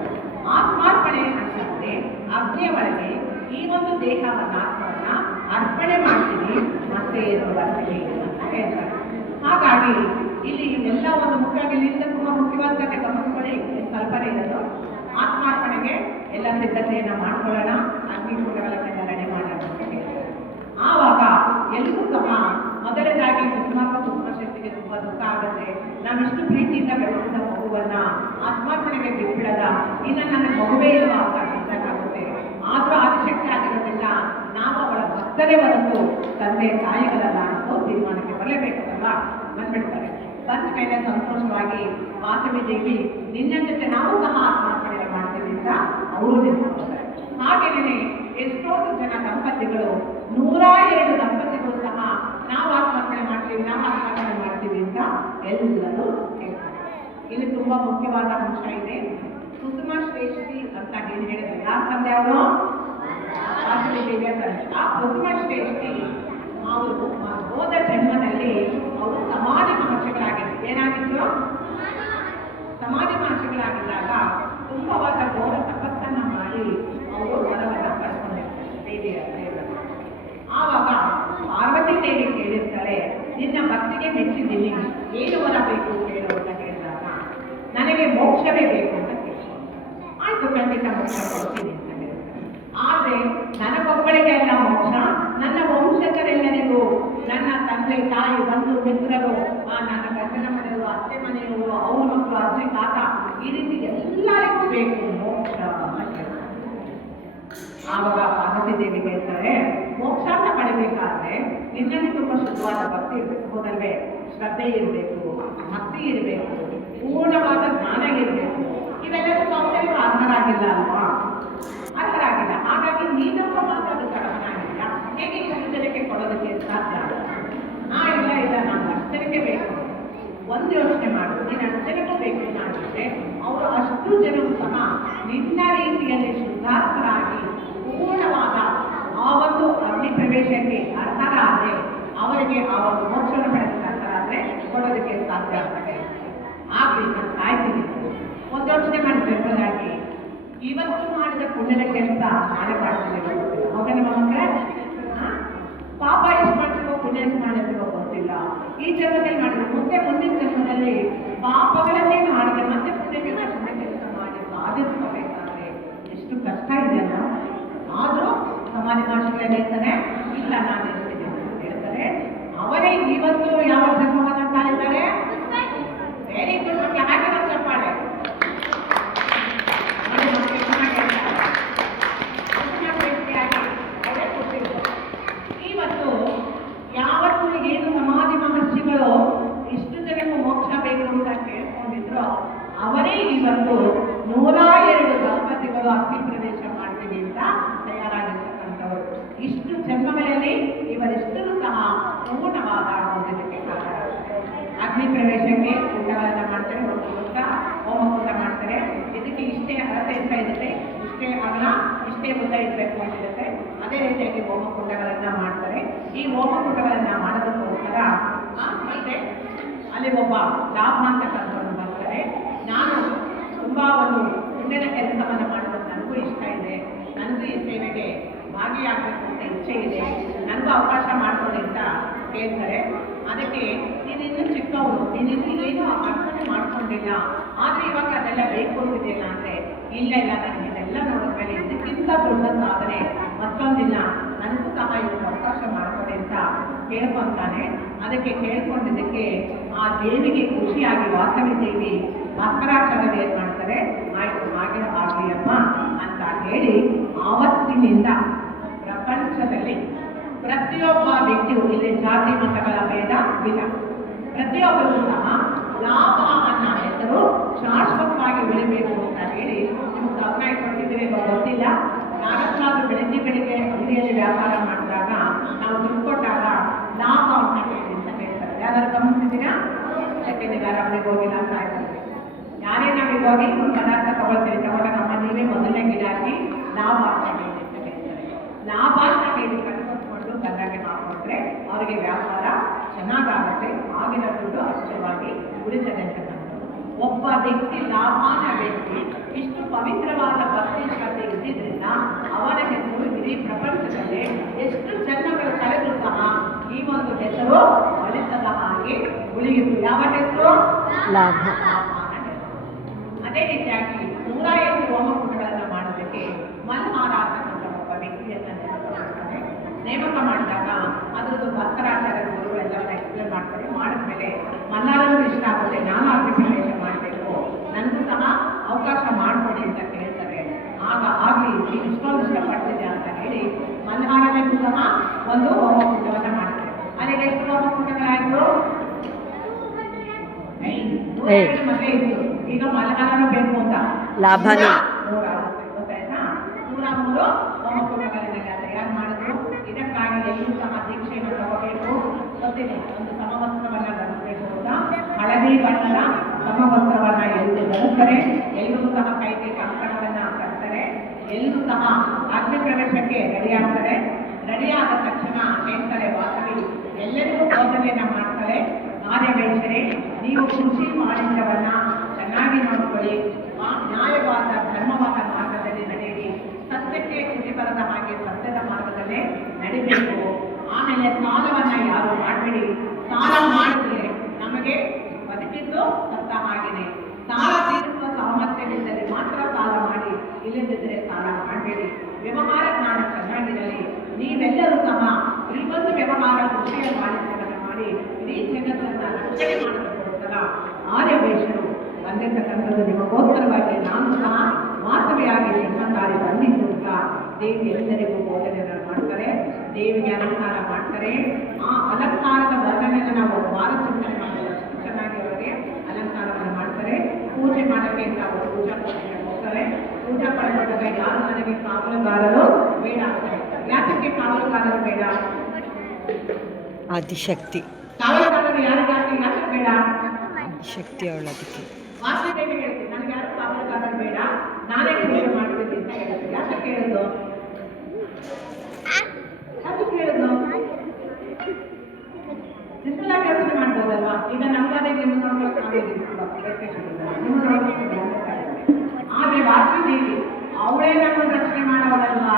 ಆತ್ಮಾರ್ಪಣೆ ಅಂತಂದ್ರೆ ಅಗ್ನಿಯ ಒಳಗೆ ಈ ಒಂದು ದೇಹವನ್ನ, ಆತ್ಮವನ್ನ ಅರ್ಪಣೆ ಮಾಡ್ತೀವಿ, ಮತ್ತೆ ಏನು ಬರ್ತೀವಿ ಅಂತ ಹೇಳ್ತಾರೆ. ಹಾಗಾಗಿ ಇಲ್ಲಿ ಎಲ್ಲ ಒಂದು ಮುಖ್ಯವಾಗಿ ಇಲ್ಲಿಂದ ತುಂಬಾ ಮುಖ್ಯವಾದ ಗಮನಿಸ್ಕೊಳ್ಳಿ. ಕಲ್ಪನೆ ಇರೋದು ಆತ್ಮಾರ್ಪಣೆಗೆ ಎಲ್ಲ ಸಿದ್ಧತೆಯನ್ನ ಮಾಡ್ಕೊಳ್ಳೋಣ, ಅಗ್ನಿಕೂಟಗಳನ್ನೆಲ್ಲ ರೆಡಿ ಮಾಡೋಣ ಅಂತ ಹೇಳ್ತಾರೆ. ಆವಾಗ ಎಲ್ಲರೂ ಸಹ ಮೊದಲನೇದಾಗಿ ಕುಸುಮ ಶಕ್ತಿಗೆ ತುಂಬಾ ದುಃಖ ಆಗುತ್ತೆ. ನಾವಿಷ್ಟು ಪ್ರೀತಿಯಿಂದ ಬೆಳೆಸಿದ ಮಗುವನ್ನ ಆತ್ಮಾರ್ಪಣೆಗೆ ಬಿಟ್ಬಿಡದ, ಇನ್ನು ನನ್ನ ಮಗುವೇ ಇರುವ ಆಗುತ್ತೆ. ಆದ್ರೂ ಆದಿಶಕ್ತಿ ಆಗಿರೋದ್ರಿಂದ ನಾವು ಅವಳ ಭಕ್ತರೇ ಹೊರತು ತಂದೆ ತಾಯಿಗಳಲ್ಲ ಅನ್ನೋ ತೀರ್ಮಾನಕ್ಕೆ ಬರಲೇಬೇಕಲ್ವಾ, ಬಂದ್ಬಿಡ್ತಾರೆ. ಬಂದ ಮೇಲೆ ಸಂತೋಷವಾಗಿ ವಾಸವಿ ದೇವಿ ನಿನ್ನ ಜೊತೆ ನಾವು ಸಹ ಆತ್ಮಾರ್ಪಣೆ ಮಾಡ್ತೀವಿ ಅಂತ ಅವರು ನಿಂತ್ಕೊಳ್ತಾರೆ. ಹಾಗೇನೆ ಎಷ್ಟೊಂದು ಜನ ದಂಪತಿಗಳು 102 ದಂಪತಿಗಳು ಸಹ ನಾವು ಆತ್ಮಾರ್ಪಣೆ ಮಾಡ್ತೀವಿ, ನಾವು ಆತ್ಮಾರ್ಪಣೆ ಮಾಡ್ತೀವಿ ಅಂತ ಎಲ್ಲರೂ ಹೇಳ್ತಾರೆ. ಇಲ್ಲಿ ತುಂಬಾ ಮುಖ್ಯವಾದ ಅಂಶ ಇದೆ. ಕುಸುಮ ಶ್ರೇಷ್ಠಿ ಅಂತ ಏನು ಹೇಳಿದ್ರೆ ಯಾರು ತಂದೆ ಅವರು? ವಾಸವಿ ದೇವಿಯ ತಂದೆ. ಆ ಕುಸುಮ ಶ್ರೇಷ್ಠಿ ಅವರು ಹೋದ ಜನ್ಮದಲ್ಲಿ ಅವರು ಸಮಾಧಿ ಮಹರ್ಷಿಗಳಾಗಿದ್ರು. ಏನಾಗಿದ್ರು? ಸಮಾಧಿ ಮಹರ್ಷಿಗಳಾಗಿದ್ದಾಗ ತುಂಬವಾದ ಘೋರ ತಪಸ್ಸನ್ನ ಮಾಡಿ ಅವರು ವರವನ್ನ ಪಡ್ಕೊಂಡಿರ್ತಾರೆ ದೇವಿಯ. ಆವಾಗ ಪಾರ್ವತಿ ದೇವಿ ಕೇಳಿರ್ತಾಳೆ, ನಿನ್ನ ಭಕ್ತಿಗೆ ಮೆಚ್ಚಿದ್ದೀನಿ, ಏನು ವರ ಬೇಕು ಕೇಳು ಅಂತ ಹೇಳಿದಾಗ ನನಗೆ ಮೋಕ್ಷವೇ ಬೇಕು ಅಂತ ಕೇಳ್ತಾರೆ. ಆಯ್ತು, ಖಂಡಿತ ಮೋಕ್ಷ ಕೊಡ್ತೀನಿ ಅಂತ ಹೇಳ್ತಾರೆ. ಆದ್ರೆ ನನಗೊಬ್ಬಳಿಗೆ ಅಲ್ಲ ಮೋಕ್ಷ, ನನ್ನ ವಂಶಜರೆಲ್ಲರಿಗೂ, ನನ್ನ ತಂದೆ ತಾಯಿ ಬಂಧು ಮಿತ್ರರು, ನನ್ನ ಗಂಡನ ಮನೆಯವರು, ಅತ್ತೆ ಮನೆಯವರು, ಅವ್ರ ಮಕ್ಕಳು, ಅಜ್ಜಿ ತಾತ, ಈ ರೀತಿ ಎಲ್ಲರಿಗೂ ಬೇಕು ಮೋಕ್ಷ ಅಂತ ಹೇಳ್ತಾರೆ. ಆವಾಗ ಪಾರ್ವತಿ ದೇವಿ ಹೇಳ್ತಾರೆ, ಮೋಕ್ಷಾಂತ ಪಡಿಬೇಕಾದ್ರೆ ನಿನ್ನಲ್ಲಿ ತುಂಬಾ ಶುದ್ಧವಾದ ಭಕ್ತಿ ಇರಬೇಕು, ಹೌದಲ್ವೇ? ಶ್ರದ್ಧೆ ಇರಬೇಕು, ಭಕ್ತಿ ಇರಬೇಕು, ಪೂರ್ಣವಾದ ಜ್ಞಾನ ಇರಬೇಕು. ಇವೆಲ್ಲರೂ ಅವರೆಲ್ಲರೂ ಅರ್ಹರಾಗಿಲ್ಲ ಅಲ್ವಾ? ಅರ್ಹರಾಗಿಲ್ಲ. ಹಾಗಾಗಿ ನೀನೊಬ್ಬ ಮಾತ್ರ ಅದಕ್ಕೆ ಅರ್ಹನಾಗಿಲ್ಲ. ಹೇಗೆ ಇಷ್ಟು ಜನಕ್ಕೆ ಕೊಡೋದಕ್ಕೆ ಸಾಧ್ಯ? ಇಲ್ಲ ನಾನು ಅಷ್ಟಕ್ಕೆ ಬೇಕು. ಒಂದು ಯೋಚನೆ ಮಾಡು, ನೀನು ಅಷ್ಟಕ್ಕೂ ಬೇಕು ಮಾಡಿದ್ರೆ ಅವರು ಅಷ್ಟು ಜನರು ಸಹ ನಿನ್ನ ರೀತಿಯಲ್ಲಿ ಶುದ್ಧಾರ್ಥರಾಗಿ ಪೂರ್ಣವಾದ ಆ ಒಂದು ಅಗ್ನಿ ಪ್ರವೇಶಕ್ಕೆ ಅರ್ಹರಾದ್ರೆ, ಅವರಿಗೆ ಆ ಒಂದು ಮೋಕ್ಷವನ್ನು ಪಡೆದ ಅರ್ಹರಾದ್ರೆ ಕೊಡೋದಕ್ಕೆ ಸಾಧ್ಯ ಆಗ್ತದೆ. ಆಗ್ಲಿ, ನಾನು ಕಾಯ್ತೀನಿ. ಒಂದು ಯೋಚನೆ ಮಾಡಬೇಕಾಗಿ ಇವತ್ತು ಮಾಡಿದ ಪುಣ್ಯದ ಕೆಲಸ ನಾಳೆ ಮಾಡ್ತಿದ್ದೀವಿ, ಹೌದಾ ನಮ್ಮ ಮಕ್ಕಳೇ? ಪಾಪ ಎಷ್ಟು ಮಾಡ್ತೀವೋ ಪುಣ್ಯ ಎಷ್ಟು ಮಾಡಿರ್ತೀವೋ ಗೊತ್ತಿಲ್ಲ. ಈ ಜನ್ಮದಲ್ಲಿ ಮಾಡಿದ್ರೆ ಮುಂದಿನ ಜನ್ಮದಲ್ಲಿ ಪಾಪಗಳನ್ನೇ ಮಾಡಿದ್ರೆ ಮತ್ತೆ ಪುಣ್ಯ ಕೆಲಸ ಮಾಡಿ ಸಾಧಿಸ್ಕೋಬೇಕಾದ್ರೆ ಎಷ್ಟು ಕಷ್ಟ ಇದೆಯಲ್ಲ. ಆದ್ರೂ ಸಮಾಧಿ ಭಾಷೆಗಳಲ್ಲಿ ಹೇಳ್ತಾರೆ, ಇಲ್ಲ ನಾನು ಇರ್ತೀನಿ ಅಂತ ಹೇಳ್ತಾರೆ. ಅವರೇ ಇವತ್ತು ಯಾವ ಜನ್ಮವನ್ನ ತಾಳಿದ್ದಾರೆ? ವೆರಿ ಗುಡ್ ಮಕ್ಕಳ, ಹಾಗೆ ಒಂದು ಚಪ್ಪಾಳೆ. ಇವತ್ತು ಯಾವತ್ತು ಏನು ಸಮಾಧಿ ಮಹರ್ಷಿಗಳು ಇಷ್ಟು ಜನಕ್ಕೂ ಮೋಕ್ಷ ಬೇಕು ಅಂತ ಕೇಳ್ಕೊಂಡಿದ್ರು, ಅವರೇ ಇವತ್ತು 102 ದಂಪತಿಗಳು ಅಗ್ನಿ ಪ್ರವೇಶ ಮಾಡ್ತೀವಿ ಅಂತ ತಯಾರಾಗಿರ್ತಕ್ಕಂಥವರು. ಇಷ್ಟು ಜನ್ಮಗಳಲ್ಲಿ ಇವರೆಷ್ಟರೂ ಸಹ ಪೂರ್ಣವಾದ ಹೊಂದಲಿಕ್ಕೆ ಕಾರಣ. ಅಗ್ನಿ ಪ್ರವೇಶಕ್ಕೆ ಊಟಗಳನ್ನು ಮಾಡ್ತಾರೆ, ಊಟ ಹೋಮಕೂಟ ಮಾಡ್ತಾರೆ. ಇದಕ್ಕೆ ಇಷ್ಟೇ ಅಳತೆ ಅಂತ ಇರುತ್ತೆ, ಇಷ್ಟೇ ಅಗಲ, ಇಷ್ಟೇ ಉದ್ದ ಇರಬೇಕು ಅಂತಿರುತ್ತೆ. ಅದೇ ರೀತಿಯಾಗಿ ಹೋಮಕುಂಡಗಳನ್ನ ಮಾಡ್ತಾರೆ. ಈ ಹೋಮಕುಂಡಗಳನ್ನ ಮಾಡೋದಕ್ಕೋಸ್ಕರ ಮತ್ತೆ ಅಲ್ಲಿ ಒಬ್ಬ ಲಾಭ ಅಂತ ಕರ್ಕೊಂಡು ಬರ್ತಾರೆ. ನಾನು ತುಂಬಾ ಒಂದು ಪುಣ್ಯದ ಕೆಲಸವನ್ನು ಮಾಡೋದು ನನಗೂ ಇಷ್ಟ ಇದೆ, ನನಗೂ ಈ ಸೇವೆಗೆ ಭಾಗಿಯಾಗಬೇಕು ಅಂತ ಇಚ್ಛೆ ಇದೆ, ನನಗೂ ಅವಕಾಶ ಮಾಡ್ಕೊಳ್ಳಿ ಅಂತ ಕೇಳ್ತಾರೆ. ಅದಕ್ಕೆ ನೀನಿನ್ನೂ ಚಿಕ್ಕವರು, ನೀನಿನ್ನೂ ಏನೂ ಅರ್ಥನೆ ಮಾಡ್ಕೊಂಡಿಲ್ಲ, ಆದ್ರೆ ಇವಾಗ ಅದೆಲ್ಲ ಬೇಕು ಅಂತಿದೆಯಲ್ಲ ಅಂದ್ರೆ ಇಲ್ಲ ಇಲ್ಲ, ನನಗೆ ಇದೆಲ್ಲ ನೋಡಿದ್ಮೇಲೆ ಇದಕ್ಕಿಂತ ದೊಡ್ಡ ಸಾಧನೆ ಮತ್ತೊಂದಿಲ್ಲ, ನನಗೂ ಸಹ ಇವರು ಅವಕಾಶ ಮಾಡಿಕೊಡಿ ಅಂತ ಕೇಳ್ಕೊಂತಾನೆ. ಅದಕ್ಕೆ ಕೇಳ್ಕೊಂಡಿದ್ದಕ್ಕೆ ಆ ದೇವಿಗೆ ಖುಷಿಯಾಗಿ ವಾಸವಿ ದೇವಿ ಭಾಸ್ಕರಾಚಾರ್ಯರು ಏನ್ ಮಾಡ್ತಾರೆ, ಆಯ್ತು ಹಾಗೆ ಆಗಲಿ ಅಮ್ಮ ಅಂತ ಹೇಳಿ ಆವತ್ತಿನಿಂದ ಪ್ರಪಂಚದಲ್ಲಿ ಪ್ರತಿಯೊಬ್ಬ ವ್ಯಕ್ತಿಯು, ಇಲ್ಲಿ ಜಾತಿ ಮತಗಳ ಭೇದ ಇಲ್ಲ, ಪ್ರತಿಯೊಬ್ಬರಿಗೂ ಸಹ ಲಾಭ ಅನ್ನೋ ಹೆಸರು ಶಾಶ್ವತವಾಗಿ ಬೆಳಿಬೇಕು ಅಂತ ಹೇಳಿ ನಿಮ್ಗೆ ಗಮನ ಇಟ್ಕೊಂಡಿದ್ದೀರಿ ಗೊತ್ತಿಲ್ಲ. ಯಾರನ್ನಾದ್ರೂ ಬೆಳಿಗ್ಗೆ ಅಂಗಡಿಯಲ್ಲಿ ವ್ಯಾಪಾರ ಮಾಡಿದಾಗ ನಾವು ದುಡ್ಡು ಕೊಟ್ಟಾಗ ಲಾಭ ಅಂತ ಹೇಳಿ ಅಂತ ಹೇಳ್ತಾರೆ. ಯಾರಾದ್ರೂ ಗಮನಿಸಿದ್ದೀರಾ? ಯಾಕೆಂದ್ರೆ ಯಾರು ಅಂಗಡಿಗೆ ಹೋಗಿಲ್ಲ ಅಂತ ಆಯ್ತು. ಯಾರೇ ನಾವೀಗ ಹೋಗಿ ಒಂದು ಪದಾರ್ಥ ತಗೊಳ್ತೀವಿ, ತಗೊಂಡಾಗ ನೀವೇ ಮೊದಲನೇ ಗಿಡ ಹಾಕಿ ಲಾಭ ಅಂತ ಹೇಳಿ ಅಂತ ಹೇಳ್ತಾರೆ. ಲಾಭ ಅಂತ ಹೇಳಿ ಕಟ್ಕೊಂಡು ಗಂಡಗೆ ಹಾಕೊಂಡ್ರೆ ಅವರಿಗೆ ವ್ಯಾಪಾರ ಚೆನ್ನಾಗಾಗುತ್ತೆ, ಆಗಿನ ದುಡ್ಡು ಅಚ್ಚವಾಗಿ ಉಳಿತದೆ ಅಂತ. ಒಬ್ಬ ವ್ಯಕ್ತಿ ಲಾಭಾನ ವ್ಯಕ್ತಿ ಇಷ್ಟು ಪವಿತ್ರವಾದ ಭಕ್ತಿ ಶ್ರದ್ಧೆ ಇದ್ದಿದ್ರಿಂದ ಅವನ ಹೆಸರು ಇಡೀ ಪ್ರಪಂಚದಲ್ಲಿ ಎಷ್ಟು ಜನ್ಮಗಳು ಕಳೆದರೂ ಸಹ ಈ ಒಂದು ಹೆಸರು ಅಳಿಸದ ಹಾಗೆ ಉಳಿಯಿತು. ಯಾವ ಹೆಸರು? ಲಾಭ. ಅದೇ ರೀತಿಯಾಗಿ 108 ಹೋಮಕುಂಡಗಳನ್ನು ಮಾಡೋದಕ್ಕೆ ಮಲ್ಹಾರ ಅಂತಕ್ಕಂಥ ಒಬ್ಬ ವ್ಯಕ್ತಿಯನ್ನ ನೇಮಕ ಮಾಡಿದಾಗ ಅದರದ್ದು ಭಾಸ್ಕರಾಚಾರ್ಯ ಗುರು ಎಲ್ಲವನ್ನ ಎಕ್ಸ್ಪ್ಲೇನ್ ಮಾಡ್ತಾರೆ. ಮಾಡಿದ್ಮೇಲೆ ಮಲ್ಹಾರರು ಇಷ್ಟ ಆಗುತ್ತೆ, ನಾನು ಅರ್ಪಿಸಿ ಮಾಡಬೇಕು, ನನಗೂ ಸಹ ಅವಕಾಶ ಮಾಡಿಕೊಡಿ ಅಂತ ಕೇಳ್ತಾರೆ. ಆಗ ಆಗ್ಲಿ, ನೀವು ಇಷ್ಟೊಂದು ಇಷ್ಟಪಡ್ತಿದ್ದೆ ಅಂತ ಹೇಳಿ ಮಲ್ಹಾರನಿಗೂ ಸಹ ಒಂದು ಹೋಮಕುಂಡವನ್ನು ಮಾಡ್ತಾರೆ. ಅಲ್ಲಿಗೆ ಎಷ್ಟು ಹೋಮಕುಂಡಗಳಾಯ್ತು? 102 ಮತ್ತೆ ಇತ್ತು. ಈಗ ಮಲ್ಹಾರನು ಬೇಕು ಅಂತ ಲಾಭನೇ 103 ಹೋಮಕುಂಡಗಳನ್ನ ತಯಾರು ಮಾಡಿದ್ರು. ಇದಕ್ಕಾಗಿ ಎಲ್ಲರೂ ಸಹ ದೀಕ್ಷೆಯನ್ನು ತಗೋಬೇಕು. ಗೊತ್ತಿದೆ, ಒಂದು ಸಮವಸ್ತ್ರವನ್ನ ಧರಿಸಬೇಕು ಅಂತ ಹಳದಿ ಬಣ್ಣದ ಸಮವಸ್ತ್ರವನ್ನ ಎಲ್ಲರೂ ಧರಿಸ್ತಾರೆ. ಎಲ್ಲರೂ ಸಹ ಕೈಗೆ ಕಂಕಣವನ್ನ ಕಟ್ತಾರೆ. ಎಲ್ಲರೂ ಸಹ ಅಗ್ನಿ ಪ್ರವೇಶಕ್ಕೆ ರೆಡಿಯಾಗ್ತಾರೆ. ರೆಡಿಯಾದ ತಕ್ಷಣ ಹೇಳ್ತಾರೆ ವಾಸವಿ ಎಲ್ಲರಿಗೂ ಬೋಧನೆಯನ್ನ ಮಾಡ್ತಾರೆ. ಕಾರ್ಯವೈಖರಿ, ನೀವು ಕೃಷಿ ಮಾಡಿದ್ದವನ್ನ ಚೆನ್ನಾಗಿ ನೋಡ್ಕೊಳ್ಳಿ, ನ್ಯಾಯವಾದ ಧರ್ಮವಾದ ಮಾರ್ಗದಲ್ಲಿ ನಡೆಯಿರಿ, ಸತ್ಯಕ್ಕೆ ಕೃತಿ ಬರದ ಹಾಗೆ ಸತ್ಯದ ಮಾರ್ಗದಲ್ಲೇ ನಡಿಬೇಕು. ಆಮೇಲೆ ಸಾಲವನ್ನ ಯಾರು ಮಾಡಬೇಡಿ, ಸಾಲ ಮಾಡಿದ್ರೆ ನಮಗೆ ಬದುಕಿದ್ದು ಸತ್ತ ಹಾಗೆನೆ. ಸಾಲ ತೀರಿಸುವ ಸಾಮರ್ಥ್ಯವಿದ್ದರೆ ಮಾತ್ರ ಸಾಲ ಮಾಡಿ, ಇಲ್ಲದಿದ್ದರೆ ಸಾಲ ಮಾಡಬೇಡಿ. ವ್ಯವಹಾರ ಜ್ಞಾನ ಚೆನ್ನಾಗಿರಲಿ. ನೀವೆಲ್ಲರೂ ಸಹ ಈ ಒಂದು ವ್ಯವಹಾರ ಕೃಷಿಯ ವಾಣಿಜ್ಯವನ್ನು ಮಾಡಿ ಇಡೀ ಜಗತ್ತನ್ನ ರಕ್ಷಣೆ ಮಾಡೋದಕ್ಕೋಸ್ಕರ ಆರ್ಯವೈಶ್ಯರು ಬಂದಿರತಕ್ಕಂಥದ್ದು ನಿಮಗೋಸ್ಕರವಾಗಿ ನಾನು ಸಹ ವಾಸವಿಯಾಗಿ ಜನ್ಮತಾಳಿ ಬಂದಿದ್ದು ಅಂತ ದೇವಿ ಎಲ್ಲರಿಗೂ ಬೋಧನೆಯನ್ನು ಮಾಡ್ತಾರೆ. ದೇವಿಗೆ ಅಲಂಕಾರ ಮಾಡ್ತಾರೆ. ಆ ಅಲಂಕಾರದ ವರ್ಣನೆಯನ್ನು ನಾವು ವಾರ ಚಿಂತನೆ ಮಾಡಿದ್ರೆ ಚೆನ್ನಾಗಿ ಅವರಿಗೆ ಅಲಂಕಾರವನ್ನು ಮಾಡ್ತಾರೆ. ಪೂಜೆ ಮಾಡೋಕ್ಕೆ ಅಂತ ಅವರು ಪೂಜಾ ಪಡೆಗೆ ಹೋಗ್ತಾರೆ. ಪೂಜಾ ಪಡೆದಾಗ ಯಾರು ನನಗೆ ಕಾವಲುಗಾರರು ಬೇಡ ಅಂತ. ಯಾತಕ್ಕೆ ಕಾವಲುಗಾರರು ಬೇಡ? ಆದಿಶಕ್ತಿ ಕಾವಲುಗಾರರು ಯಾರಿಗಾಗಿ ಯಾಕೆ ಬೇಡ? ಶಕ್ತಿ ಅವಳದಕ್ಕೆ ವಾಸುದೇವಿ ಹೇಳ್ತೀನಿ, ನನಗೆ ಯಾರು ಕಾವಲುಗಾರರು ಬೇಡ, ನಾನೇ ಪೂಜೆ ಮಾಡ್ತೀನಿ ಅಂತ ಹೇಳ್ತೀನಿ. ಯಾಕೆ ಹೇಳಿದ್ದು? ಅದಕ್ಕೆ ಹೇಳಿದ್ದು ಸಿಂಪಲ್ ಆಗಿ ಯೋಚನೆ ಮಾಡ್ಬೋದಲ್ವಾ? ಈಗ ನಮ್ಮದೇ ನಿಮ್ಮ ನೋಡ್ಬೇಕು, ಆದ್ರೆ ವಾಸುದೇವಿ ಅವಳೇ ನಮ್ಮನ್ನು ರಕ್ಷಣೆ ಮಾಡೋದಲ್ವಾ?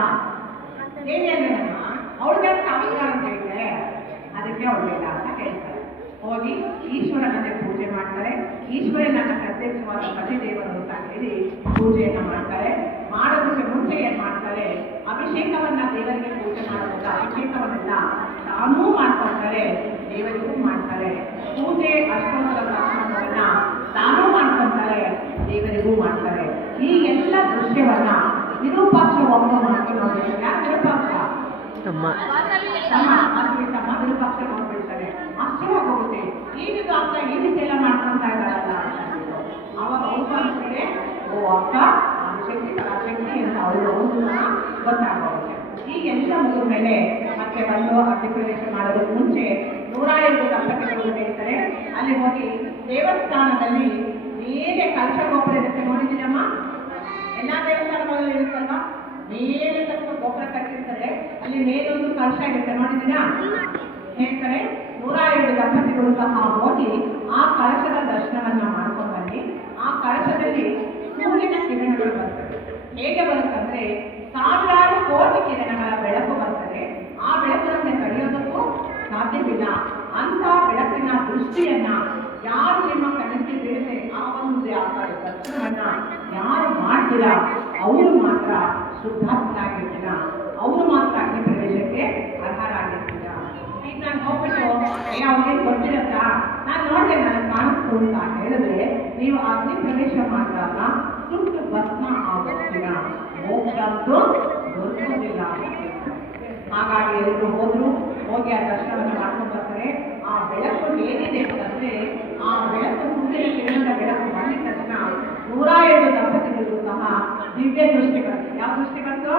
ದೇವಿ ಅಂದ್ರೆ ಅವಳಿಗೆ ಕಾವಲುಗಾರ ಅಂತ ಹೇಳಿದ್ರೆ ಅದಕ್ಕೆ ಅವಳು ಬೇಡ ಅಂತ ಹೇಳ್ತಾರೆ. ಹೋಗಿ ಈಶ್ವರನನ್ನೇ ಪೂಜೆ ಮಾಡ್ತಾರೆ. ಈಶ್ವರನನ್ನ ಪ್ರತ್ಯಕ್ಷವಾದ ಪತಿದೇವರು ಅಂತ ಹೇಳಿ ಪೂಜೆಯನ್ನ ಮಾಡ್ತಾರೆ. ಮಾಡೋದಕ್ಕೆ ಮುಂಚೆ ಏನ್ ಮಾಡ್ತಾರೆ, ಅಭಿಷೇಕವನ್ನ ದೇವರಿಗೆ ಪೂಜೆ ಮಾಡೋದಿಲ್ಲ, ಅಭಿಷೇಕವನ್ನೆಲ್ಲ ತಾನೂ ಮಾಡ್ಕೊಳ್ತಾರೆ, ದೇವರಿಗೂ ಮಾಡ್ತಾರೆ. ಪೂಜೆ ಅಷ್ಟೋತ್ತರ ಶಾಸ್ತ್ರವನ್ನ ತಾನೂ ಮಾಡ್ಕೊಳ್ತಾರೆ, ದೇವರಿಗೂ ಮಾಡ್ತಾರೆ. ಈ ಎಲ್ಲ ದೃಶ್ಯವನ್ನ ವಿರೂಪಾಕ್ಷ ಒಬ್ಬ ಮಾಡಿ ನೋಡ್ಬೇಕು. ಯಾರು ವಿರೂಪಾಕ್ಷ? ತಮ್ಮ ವಿರೂಪಾಕ್ಷ ನೋಡ್ಬಿಡ್ತಾರೆ. ಆಶ್ಚರ್ಯವಾಗುತ್ತೆ, ಈಗ ಅಕ್ಕ ಈ ರೀತಿ ಎಲ್ಲ ಮಾಡ್ಕೊಂತ ಇದ್ದಾರಲ್ಲ. ಅವಾಗ ಅವ್ರು ಅಂತಾರೆ, ಓ ಅಕ್ಕ ಶಕ್ತಿ ಪರಾಶಕ್ತಿ ಅಂತ ಅವರು ಗೊತ್ತಾಗುತ್ತೆ. ಈ ಎಲ್ಲ ಮುಗಿದ ಮೇಲೆ ಮತ್ತೆ ಬಂದು ಅಗ್ನಿ ಪ್ರವೇಶ ಮಾಡೋದಕ್ಕೆ ಮುಂಚೆ 102 ದಂಪತಿಗಳು ಹೇಳ್ತಾರೆ. ಅಲ್ಲಿ ಹೋಗಿ ದೇವಸ್ಥಾನದಲ್ಲಿ ಮೇಲೆ ಕಲಶ ಗೋಪುರ ಇರುತ್ತೆ, ನೋಡಿದ್ದೀನಮ್ಮ? ಎಲ್ಲಾ ದೇವಸ್ಥಾನಗಳಲ್ಲಿ ಇರುತ್ತಲ್ವಾ, ಮೇಲೆ ತನಕ ಗೋಪುರ ಕಟ್ಟಿರ್ತಾರೆ, ಅಲ್ಲಿ ಮೇಲೊಂದು ಕಲಶ ಇರುತ್ತೆ, ನೋಡಿದ್ದೀರಾ? ಹೇಳ್ತಾರೆ 102 ದಂಪತಿಗಳು ಸಹ ಹೋಗಿ ಆ ಕಳಶದ ದರ್ಶನವನ್ನ ಮಾಡ್ಕೊಂಡು ಬನ್ನಿ. ಆ ಕಳಶದಲ್ಲಿ ಸೂರ್ಯನ ಕಿರಣಗಳು ಬರ್ತವೆ. ಹೇಗೆ ಬರುತ್ತಂದ್ರೆ ಸಾವಿರಾರು ಕೋಟಿ ಕಿರಣಗಳ ಬೆಳಕು ಬರ್ತದೆ. ಆ ಬೆಳಕನ್ನು ತಡೆಯೋದಕ್ಕೂ ಸಾಧ್ಯವಿಲ್ಲ. ಅಂತ ಬೆಳಕಿನ ದೃಷ್ಟಿಯನ್ನ ಯಾರು ನಿಮ್ಮ ಕಣ್ಣಿಗೆ ಬೀಳದೆ ಆ ಒಂದು ದರ್ಶನವನ್ನ ಯಾರು ಮಾಡ್ತಾರೆ ಮಾಡ್ತೀರಾ ಅವರು ಮಾತ್ರ ಶುದ್ಧಾತ್ಮರಾಗಿರ್ತೀರಾ, ಅವರು ಮಾತ್ರ ಅಗ್ನಿ ಪ್ರವೇಶಕ್ಕೆ ಅರ್ಹರಾಗಿರ್ತೀರಾ. ಈಗ ನಾನು ಹೋಗ್ಬಿಟ್ಟು ಅವ್ರಿಗೆ ಗೊತ್ತಿರತ್ತಾ, ನಾನು ನೋಡಿದೆ ನನಗೆ ಕಾಣಿಸ್ತು ಅಂತ ಹೇಳಿದ್ರೆ ನೀವು ಅಗ್ನಿ ಪ್ರವೇಶ ಮಾಡಿದಾಗ ಸುಟ್ಟು ಭಸ್ಮ ಆಗೋಗ್ತೀರಾ, ಮೋಕ್ಷ ಅಂತೂ ದೊರಕೋದಿಲ್ಲ. ಹಾಗಾಗಿ ಎಲ್ಲರೂ ಹೋಗಿ ಆ ದರ್ಶನವನ್ನು ಮಾಡ್ಕೊಂಡು ಬರ್ತಾರೆ. ಆ ಬೆಳಕು ಏನಿದೆ ಅಂತಂದ್ರೆ ಆ ಬೆಳಕು ಸೂರ್ಯನ ಕಿರಣದ ಬೆಳಕು ಬಂದಿದ ತಕ್ಷಣ 102 ದಂಪತಿಗಳಿಗೂ ಸಹ ದಿವ್ಯ ದೃಷ್ಟಿ ಬರುತ್ತೆ. ಯಾವ ದೃಷ್ಟಿ ಬಂತು?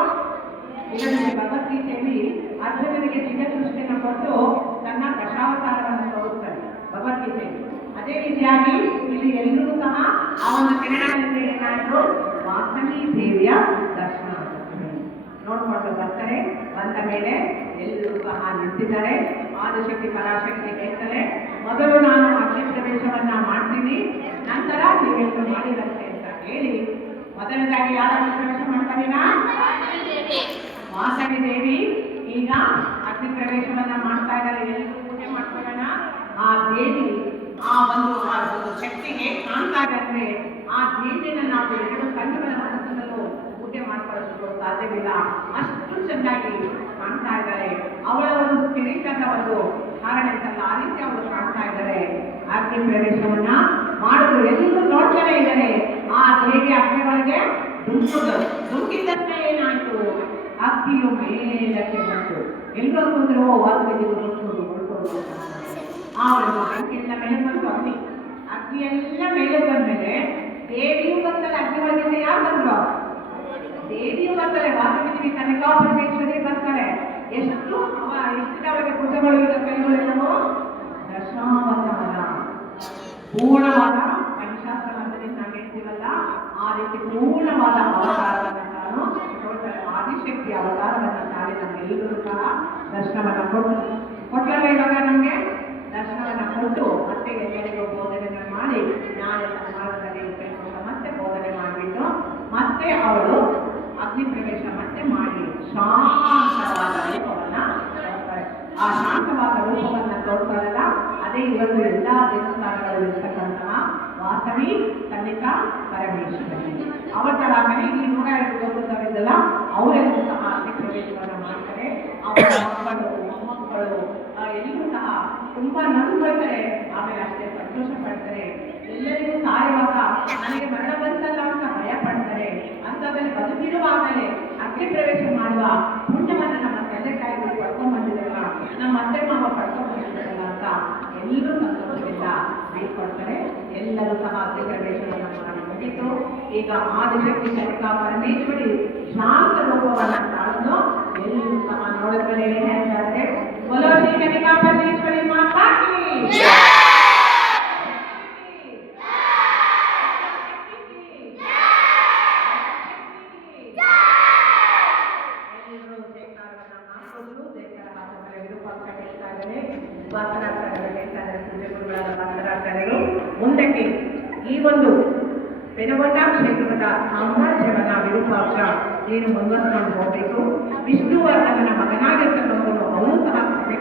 ಇದರಲ್ಲಿ ಭಗವದ್ಗೀತೆಯಲ್ಲಿ ಅರ್ಜುನನಿಗೆ ದಿವ್ಯ ದೃಷ್ಟಿಯನ್ನು ಕೊಟ್ಟು ತನ್ನ ದಶಾವತಾರವನ್ನು ತೋರಿಸ್ತಾರೆ ಭಗವದ್ಗೀತೆಯಲ್ಲಿ. ಅದೇ ರೀತಿಯಾಗಿ ಇಲ್ಲಿ ಎಲ್ಲರೂ ಸಹ ಆ ಒಂದು ಕಿರಣದಿಂದ ಏನಾಯಿತು, ವಾಸವಿ ದೇವಿಯ ದರ್ಶನ ನೋಡ್ಕೊಂಡು ಬರ್ತಾರೆ. ಬಂದ ಮೇಲೆ ಎಲ್ಲರೂ ಸಹ ನಿಂತಿದ್ದಾರೆ. ಆದಿಶಕ್ತಿ ಪರಾಶಕ್ತಿ ಹೇಳ್ತಾರೆ, ಮೊದಲು ನಾನು ಅಗ್ನಿ ಪ್ರವೇಶವನ್ನ ಮಾಡ್ತೀನಿ, ನಂತರ ನೀವೆಲ್ಲರೂ ಮಾಡಿರಂತೆ ಅಂತ ಹೇಳಿ ಮೊದಲನೇದಾಗಿ ಯಾರ ಪ್ರವೇಶ ಮಾಡ್ತಾರೀನಾ? ವಾಸವಿ ದೇವಿ ಈಗ ಅಗ್ನಿ ಪ್ರವೇಶವನ್ನ ಮಾಡ್ತಾ ಇದ್ದಾರೆ. ಎಲ್ಲರೂ ಪೂಜೆ ಮಾಡ್ಕೊಳ್ಳೋಣ. ಆ ದೇವಿ ಆ ಒಂದು ಶಕ್ತಿಗೆ ಕಾಣ್ತಾ ಇದ್ದಾರೆ. ಆ ದೇವಿಯನ್ನು ನಾವು ಎರಡು ಕಣ್ಣುಗಳ ಮನಸ್ಸಿನಲ್ಲೂ ಪೂಜೆ ಮಾಡ್ಕೊಳ್ಳೋದಕ್ಕೂ ಸಾಧ್ಯವಿಲ್ಲ, ಅಷ್ಟು ಚೆನ್ನಾಗಿ ಕಾಣ್ತಾ ಇದ್ದಾರೆ. ಅವಳ ಒಂದು ಕಿರೀಟದ ಒಂದು ಕಾರಣ ಇರ್ತಲ್ಲ, ಆ ರೀತಿ ಅವರು ಕಾಣ್ತಾ ಇದ್ದಾರೆ. ಅಗ್ನಿ ಪ್ರವೇಶವನ್ನ ಮಾಡಿದ್ರು, ಎಲ್ಲರೂ ನೋಡ್ತಾನೆ ಇದ್ದಾರೆ. ಆ ದೇವಿ ಅಗ್ನಿ ಒಳಗೆ ಧುಮುಕಿದ ತಕ್ಷಣ ಏನಾಯ್ತು, ಅಗ್ನಿಯು ಮೇಲಕ್ಕೆ ಬಂತು. ಎಲ್ಲರೂ ಕೂತ್ರು ವಾಸವಿದಿಗೂ ಉಳ್ಕೊಂಡು ಆ ಒಂದು ಬೆಂಕಿಯಿಂದ ಮೇಲೆ ಬಂತು ಅಗ್ನಿ. ಅಗ್ನಿ ಎಲ್ಲ ಮೇಲೆ ಬಂದ್ಮೇಲೆ ದೇವಿಯು ಬರ್ತಾರೆ. ಅಗ್ನಿ ಒಳಗಿಂದ ಯಾರು ಬಂದ್ರು? ದೇವಿಯು ಬರ್ತಾರೆ. ವಾಸವಿದೇವಿ ಕನಕಾ ಪರಮೇಶ್ವರಿ ಬರ್ತಾರೆ. ಎಷ್ಟು ಅವಳಿಗೆ ಭುಜಗಳು ಈಗ ಕೈಗಳೆಲ್ಲವೂ ದಶಾವತಾರ, ಪೂರ್ಣವಾದ ಮಹಿಷಾಸುರ ಮಂದಿರದಿಂದ ನಾವು ಹೇಳ್ತೀವಲ್ಲ, ಆ ರೀತಿ ಪೂರ್ಣವಾದ ಅವತಾರವನ್ನು ತಾನು ಕೊಡ್ತಾರೆ. ಆದಿಶಕ್ತಿ ಅವತಾರವನ್ನು ತಾಳಿ ನಮ್ಮೆಲ್ಲರೂ ಸಹ ದರ್ಶನವನ್ನು ಕೊಟ್ಟಲ್ಲ. ಇವಾಗ ನಮಗೆ ದರ್ಶನವನ್ನು ಕೊಟ್ಟು ಮತ್ತೆ ಎಲ್ಲರಿಗೂ ಬೋಧನೆಯನ್ನು ಮಾಡಿ ನಾಳೆ ಸಮಾಜದಲ್ಲಿ ಮತ್ತೆ ಬೋಧನೆ ಮಾಡಿಬಿಟ್ಟು ಮತ್ತೆ ಅವಳು ಅಗ್ನಿ ಪ್ರವೇಶ ಮತ್ತೆ ಮಾಡಿ ಶಾಂತವಾದ ರೂಪವನ್ನ ತೋರ್ತಾರೆ. ಆ ಶಾಂತವಾದ ರೂಪವನ್ನ ತೋರ್ತಾರಲ್ಲ, ಅದೇ ಇವತ್ತು ಎಲ್ಲ ದೇವಸ್ಥಾನಗಳಲ್ಲಿ ಇರ್ತಕ್ಕಂತಹ ವಾಸವಿ ಕನ್ನಿಕಾ ಪರಮೇಶ್ವರಿ ಅವತಾರ. ಈ 102 ಗೋತ್ರದವರಿದ್ದಲ್ಲ, ಅವರೆಲ್ಲರೂ ಸಹ ಅಗ್ನಿ ಪ್ರವೇಶವನ್ನ ಮಾಡ್ತಾರೆ. ಅವರ ಮಕ್ಕಳು ಮೊಮ್ಮಕ್ಕಳು ಎಲ್ಲರೂ ಸಹ ತುಂಬಾ ನಂಬ್ಕೊಳ್ತಾರೆ. ಆಮೇಲೆ ಅಷ್ಟೇ ಸಂತೋಷ ಪಡ್ತಾರೆ. ಎಲ್ಲರಿಗೂ ಸಾಯುವಾಗ ನನಗೆ ಮರಣ ಬಂತಲ್ಲ ಅಂತ ಭಯ ಪಡ್ತಾರೆ. ಅಂತದ್ರಲ್ಲಿ ಬದುಕಿರುವಾಗಲೇ ಅಗ್ನಿ ಪ್ರವೇಶ ಮಾಡುವ ಪುಣ್ಯವನ್ನು ನಮ್ಮ ತಂದೆ ತಾಯಿಗಳು ಪಡ್ಕೊಂಡ್ ಬಂದಿರಲ್ಲ, ನಮ್ಮ ಅತ್ತೆ ಮಾವ ಪಡ್ಕೊಂಡ್ ಬಂದಿರಲ್ಲ ಅಂತ ಎಲ್ಲರೂ ಸಂತೋಷದಿಂದ ಬೀಳ್ಕೊಡ್ತಾರೆ. ಎಲ್ಲರೂ ಸಹ ಅಗ್ನಿ ಪ್ರವೇಶವನ್ನು ಮಾಡಿ ಮುಗಿತು. ಈಗ ಆದಿಶಕ್ತಿ ಕನಕಾ ಪರಮೇಶ್ವರಿ ಶಾಂತ ರೂಪವನ್ನು ತಾಳಲು ಎಲ್ಲರೂ ಸಹ ನೋಡಿದ್ಮೇಲೆ ಏನ್ ಹೇಳ್ತಾರೆ, बोलो श्री कनिका परमेश्वरी माता की जय। ಮುಂದಕ್ಕೆ ಈ ಒಂದು ಪೆನುಗೊಂಡ ಕ್ಷೇತ್ರದ ಸಾಮ್ರಾಜ್ಯವನ್ನ ವಿರೂಪಾಕ್ಷ ನೀನು ಮುಂದುವರ್ಸ್ಕೊಂಡು ಹೋಗಬೇಕು. ವಿಷ್ಣುವರ್ಧನ ಮಗನಾಗಿರ್ತಕ್ಕಂಥವನು ಅವನು ಸಹ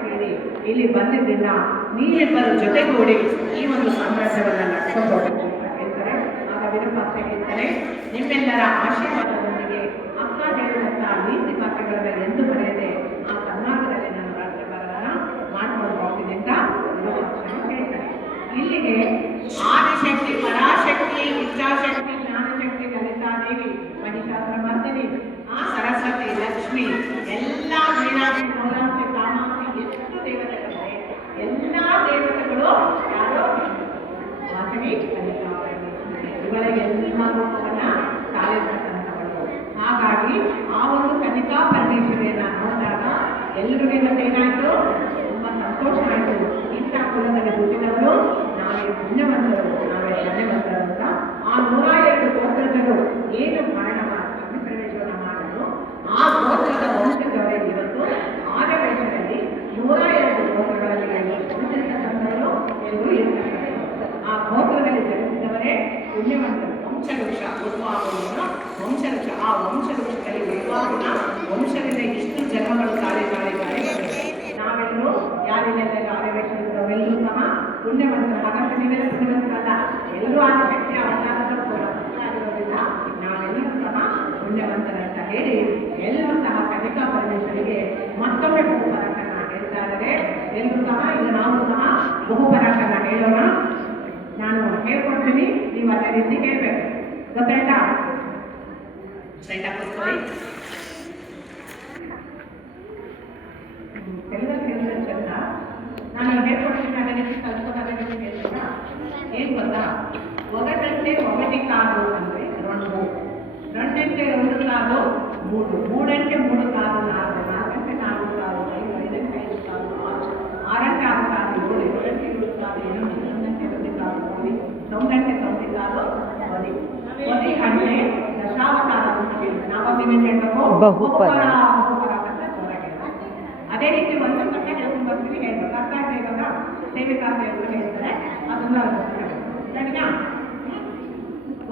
ಕೇಳಿ ಇಲ್ಲಿ ಬಂದಿದ್ದರಿಂದ ನೀವಿಬ್ಬರು ಜೊತೆಗೂಡಿ ಈ ಒಂದು ಸಾಮ್ರಾಜ್ಯವನ್ನ ನಡೆಸ್ಕೊಂಡು ಅಂತ ಹೇಳ್ತಾರೆ. ಆಗ ವಿರೂಪಾಕ್ಷ ಹೇಳ್ತಾರೆ, ನಿಮ್ಮೆಲ್ಲರ ಆಶೀರ್ವಾದದೊಂದಿಗೆ ಅಕ್ಕ ಹೇಳಿದಂತ ನೀತಿ ವಾಕ್ಯಗಳನ್ನು ಎಂದು ಬರೆಯದೆ ಆ ಕರ್ನಾಟಕದಲ್ಲಿ ನಾನು ರಾಜ್ಯಭಾರವನ್ನ ಮಾಡ್ಕೊಂಡು ಹೋಗ್ತೀನಿ ಅಂತ ವಿರೂಪಾಕ್ಷ ಹೇಳ್ತಾರೆ. ಇಲ್ಲಿಗೆ ಆದಿಶಕ್ತಿ ಪರಾಶಕ್ತಿ ಇಚ್ಛಾಶಕ್ತಿ ಜ್ಞಾನಶಕ್ತಿ ಲಲಿತಾದೇವಿ ಮಹಿಷಾಸುರ ಮರ್ದಿನಿ ಸರಸ್ವತಿ ಲಕ್ಷ್ಮಿ ಎಲ್ಲ ವೀಣಾದಿ ಮೌಲಾಂಶಿ ಕಾಮಾಂಶಿ ಎಷ್ಟು ದೇವತೆಗಳಿವೆ. ಎಲ್ಲ ದೇವತೆಗಳು ಯಾರು? ವಾಸವಿ ಕನಿಕಾ ಇವಳ ಎಲ್ಲ ರೂಪವನ್ನ ತಾಳಿರ್ತಕ್ಕಂಥವಳು. ಹಾಗಾಗಿ ಆ ಒಂದು ಕನಿಕಾ ಪರಮೇಶ್ವರಿಯನ್ನ ನೋಡಿದಾಗ ಎಲ್ಲರಿಗೂ ಇವತ್ತೇನಾಯ್ತು, ತುಂಬಾ ಸಂತೋಷ ಆಯ್ತು. ಇಂಥ ಕುಲದಲ್ಲಿ ಹುಟ್ಟಿದವರು ನಾವೇ ಪುಣ್ಯವಂತರು, ನಾವೇ ಧನ್ಯವಂತರು ಅಂತ ಆ 102 ಗೋತ್ರಗಳು ಏನು ಮರಣ ಅಗ್ನಿ ಪ್ರವೇಶವನ್ನು ಮಾಡಿದ್ರು ಆ ಗೋತ್ರದ ವಂಶದವರೇ ಇವತ್ತು ಆರ್ಯವೈಶ್ಯದಲ್ಲಿ 102 ಗೋತ್ರಗಳಲ್ಲಿ ಹುಟ್ಟಿರ್ತಕ್ಕಂಥವರು ಎಲ್ಲರೂ ಇರ್ತಾರೆ. ಆ ಗೋತ್ರದಲ್ಲಿ ಜನಿಸಿದವರೇ ಪುಣ್ಯವಂತರು. ವಂಶವೃಕ್ಷ ಉದ್ವಾಗುವನು ವಂಶವೃಕ್ಷ, ಆ ವಂಶವೃಕ್ಷದಲ್ಲಿ ಉದ್ವಾಗುನ ವಂಶದಿಂದ ಇಷ್ಟು ಜನ್ಮಗಳು ತಾಳಿ ನಾವೆಲ್ಲರೂ ಯಾರಿಗೆಲ್ಲ ಆರ್ಯವೈಶ್ಯರೆಲ್ಲರೂ ಸಹ ಪುಣ್ಯವಂತರು. ಹಾಗಂತ ನೀವೆಲ್ಲ ಪುಣ್ಯವಂತರಲ್ಲ, ಎಲ್ಲರೂ ಆ ಶಕ್ತಿ ಅವಕಾಶಗಳು ಬರೋದ್ರಿಂದ ನಾವೆಲ್ಲರೂ ಸಹ ಪುಣ್ಯವಂತರಂತ ಹೇಳಿ ಎಲ್ಲರೂ ಸಹ ಕನ್ನಿಕಾ ಪರಮೇಶ್ವರಿಗೆ ಮತ್ತೊಮ್ಮೆ ಬಹುಪರಾಕನ ಹೇಳ್ತಾ ಇದ್ದಾರೆ. ಎಲ್ಲರೂ ಸಹ ಈಗ ನಾವು ಸಹ ಬಹುಪರಾಕನ ಹೇಳೋಣ. ನಾನು ಹೇಳ್ಕೊಡ್ತೀನಿ, ನೀವು ಅದೇ ರೀತಿ ಹೇಳ್ಬೇಕು. ಗೊತ್ತಾಯ್ತಾ? ಸ್ಟ್ರೈಟ್ ಆಗಿ ಕೂತ್ಕೊಳ್ಳಿ. ಎಲ್ಲರೂ ಹೇಳಿದ್ರೆ ಚಂದ. ನಾನು ಹೇಳ್ಕೊಡ್ತೀನಿ, ಅದೇ ರೀತಿ ಕಲ್ತ್ಕೊಂಡೇ ರೀತಿ ಹೇಳ್ತೀರಾ? ಏನ್ ಗೊತ್ತಾ? ಒಗಟಂತೆ ಒಗಟಿಕಾದು ಅಂದ್ರೆ ರಂಡು, ರಂಡಂತೆ ರಂಡು ಕಾದು ಮೂಡು, ಮೂಡಂತೆ ಮೂಡು ಕಾದು ನಾಲ್ಕು, ನಾಲ್ಕಂತೆ ನಾಲ್ಕು ಕಾದು ಐದು, ಐದಂತೆ ಐದು ಕಾದು ಆರಂತೆ ಆರು ಕಾದು ಏಳು, ಏಳಂತೆ ಏಳು ಕಾದು ಎನಿಮಿದಿ, ಹನ್ನಂತೆ ಒಂದು ಕಾದು ಮೂಡಿ, ತೊಂಬಂತೆ ತೊಂಬತ್ತು ಕಾದು ಒದಿ. ಒದಿ ಅಂದ್ರೆ ದಶಾವತಾರ ಅಂತ ಹೇಳಿದ್ರೆ ನಾವೊಂದಿಗೆ ಹೇಳ್ಬೇಕು ಬಹುಪರ. ಬಹುಪರ ಅಂತ ಜೋರಾಗಿ ಹೇಳ್ಬೇಕು. ಅದೇ ರೀತಿ ಒಂದು ಕಟ್ಟ ಹೇಳ್ಕೊಂಡು ಬರ್ತೀವಿ, ಹೇಳ್ಬೇಕು. ಅರ್ಥ ಆಗ್ತಾ ಇವಾಗ ಸೇವಿಕಾ ದೇವರು ಹೇಳ್ತಾರೆ, ಅದನ್ನ ಸರಿನಾ?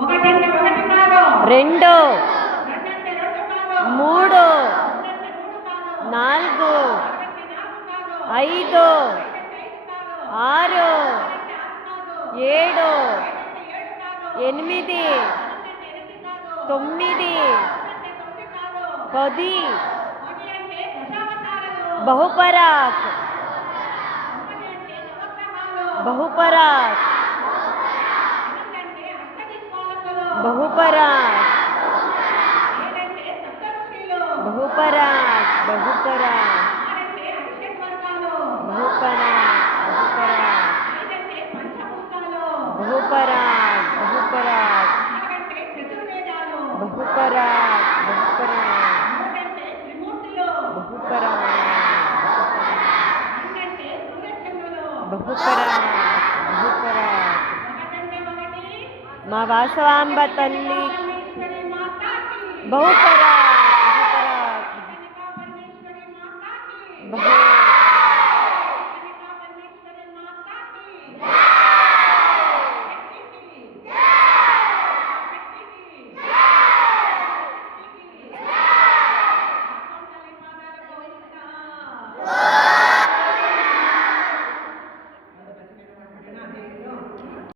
ఒకటంటే ఒకటి కాదు, రెండు, రెండంటే రెండు కాదు, మూడు, మూడంటే మూడు కాదు, నాలుగు, నాలుగంటే నాలుగు కాదు, ఐదు, ఐదంటే ఐదు కాదు, ఆరు, ఆరంటే ఆరు కాదు, ఏడు, ఏడంటే ఏడు కాదు, ఎనిమిది, ఎనిమిదంటే ఎనిమిది కాదు, తొమ్మిది, తొమ్మిదంటే తొమ్మిది కాదు, పది, పది అంటే దశావతారాలు, బహుపరాక్, 9 అంటే నవగ్రహాలు, బహుపరాక్, 8 అంటే అష్టదిక్పాలకులు, బహుపరాక్, 7 అంటే సప్తఋషులు, బహుపరాక్, బహుపరాక్, 6 అంటే అరిషడ్వర్గాలు, బహుపరాక్, బహుపరాక్, 5 అంటే పంచభూతాలు, బహుపరాక్, బహుపరాక్, 6 అంటే చతుర్వేదాలు, బహుపరాక్, బహుపరాక్, 3 అంటే త్రిమూర్తులు, బహుపరాక్, 2 అంటే సూర్యచంద్రులు, బహుపరాక్, బహుపరాక్. 1 అంటే 1 మా వాసవాంబ తల్లి పరమేశ్వరి మాతాకి బహుపరాక్.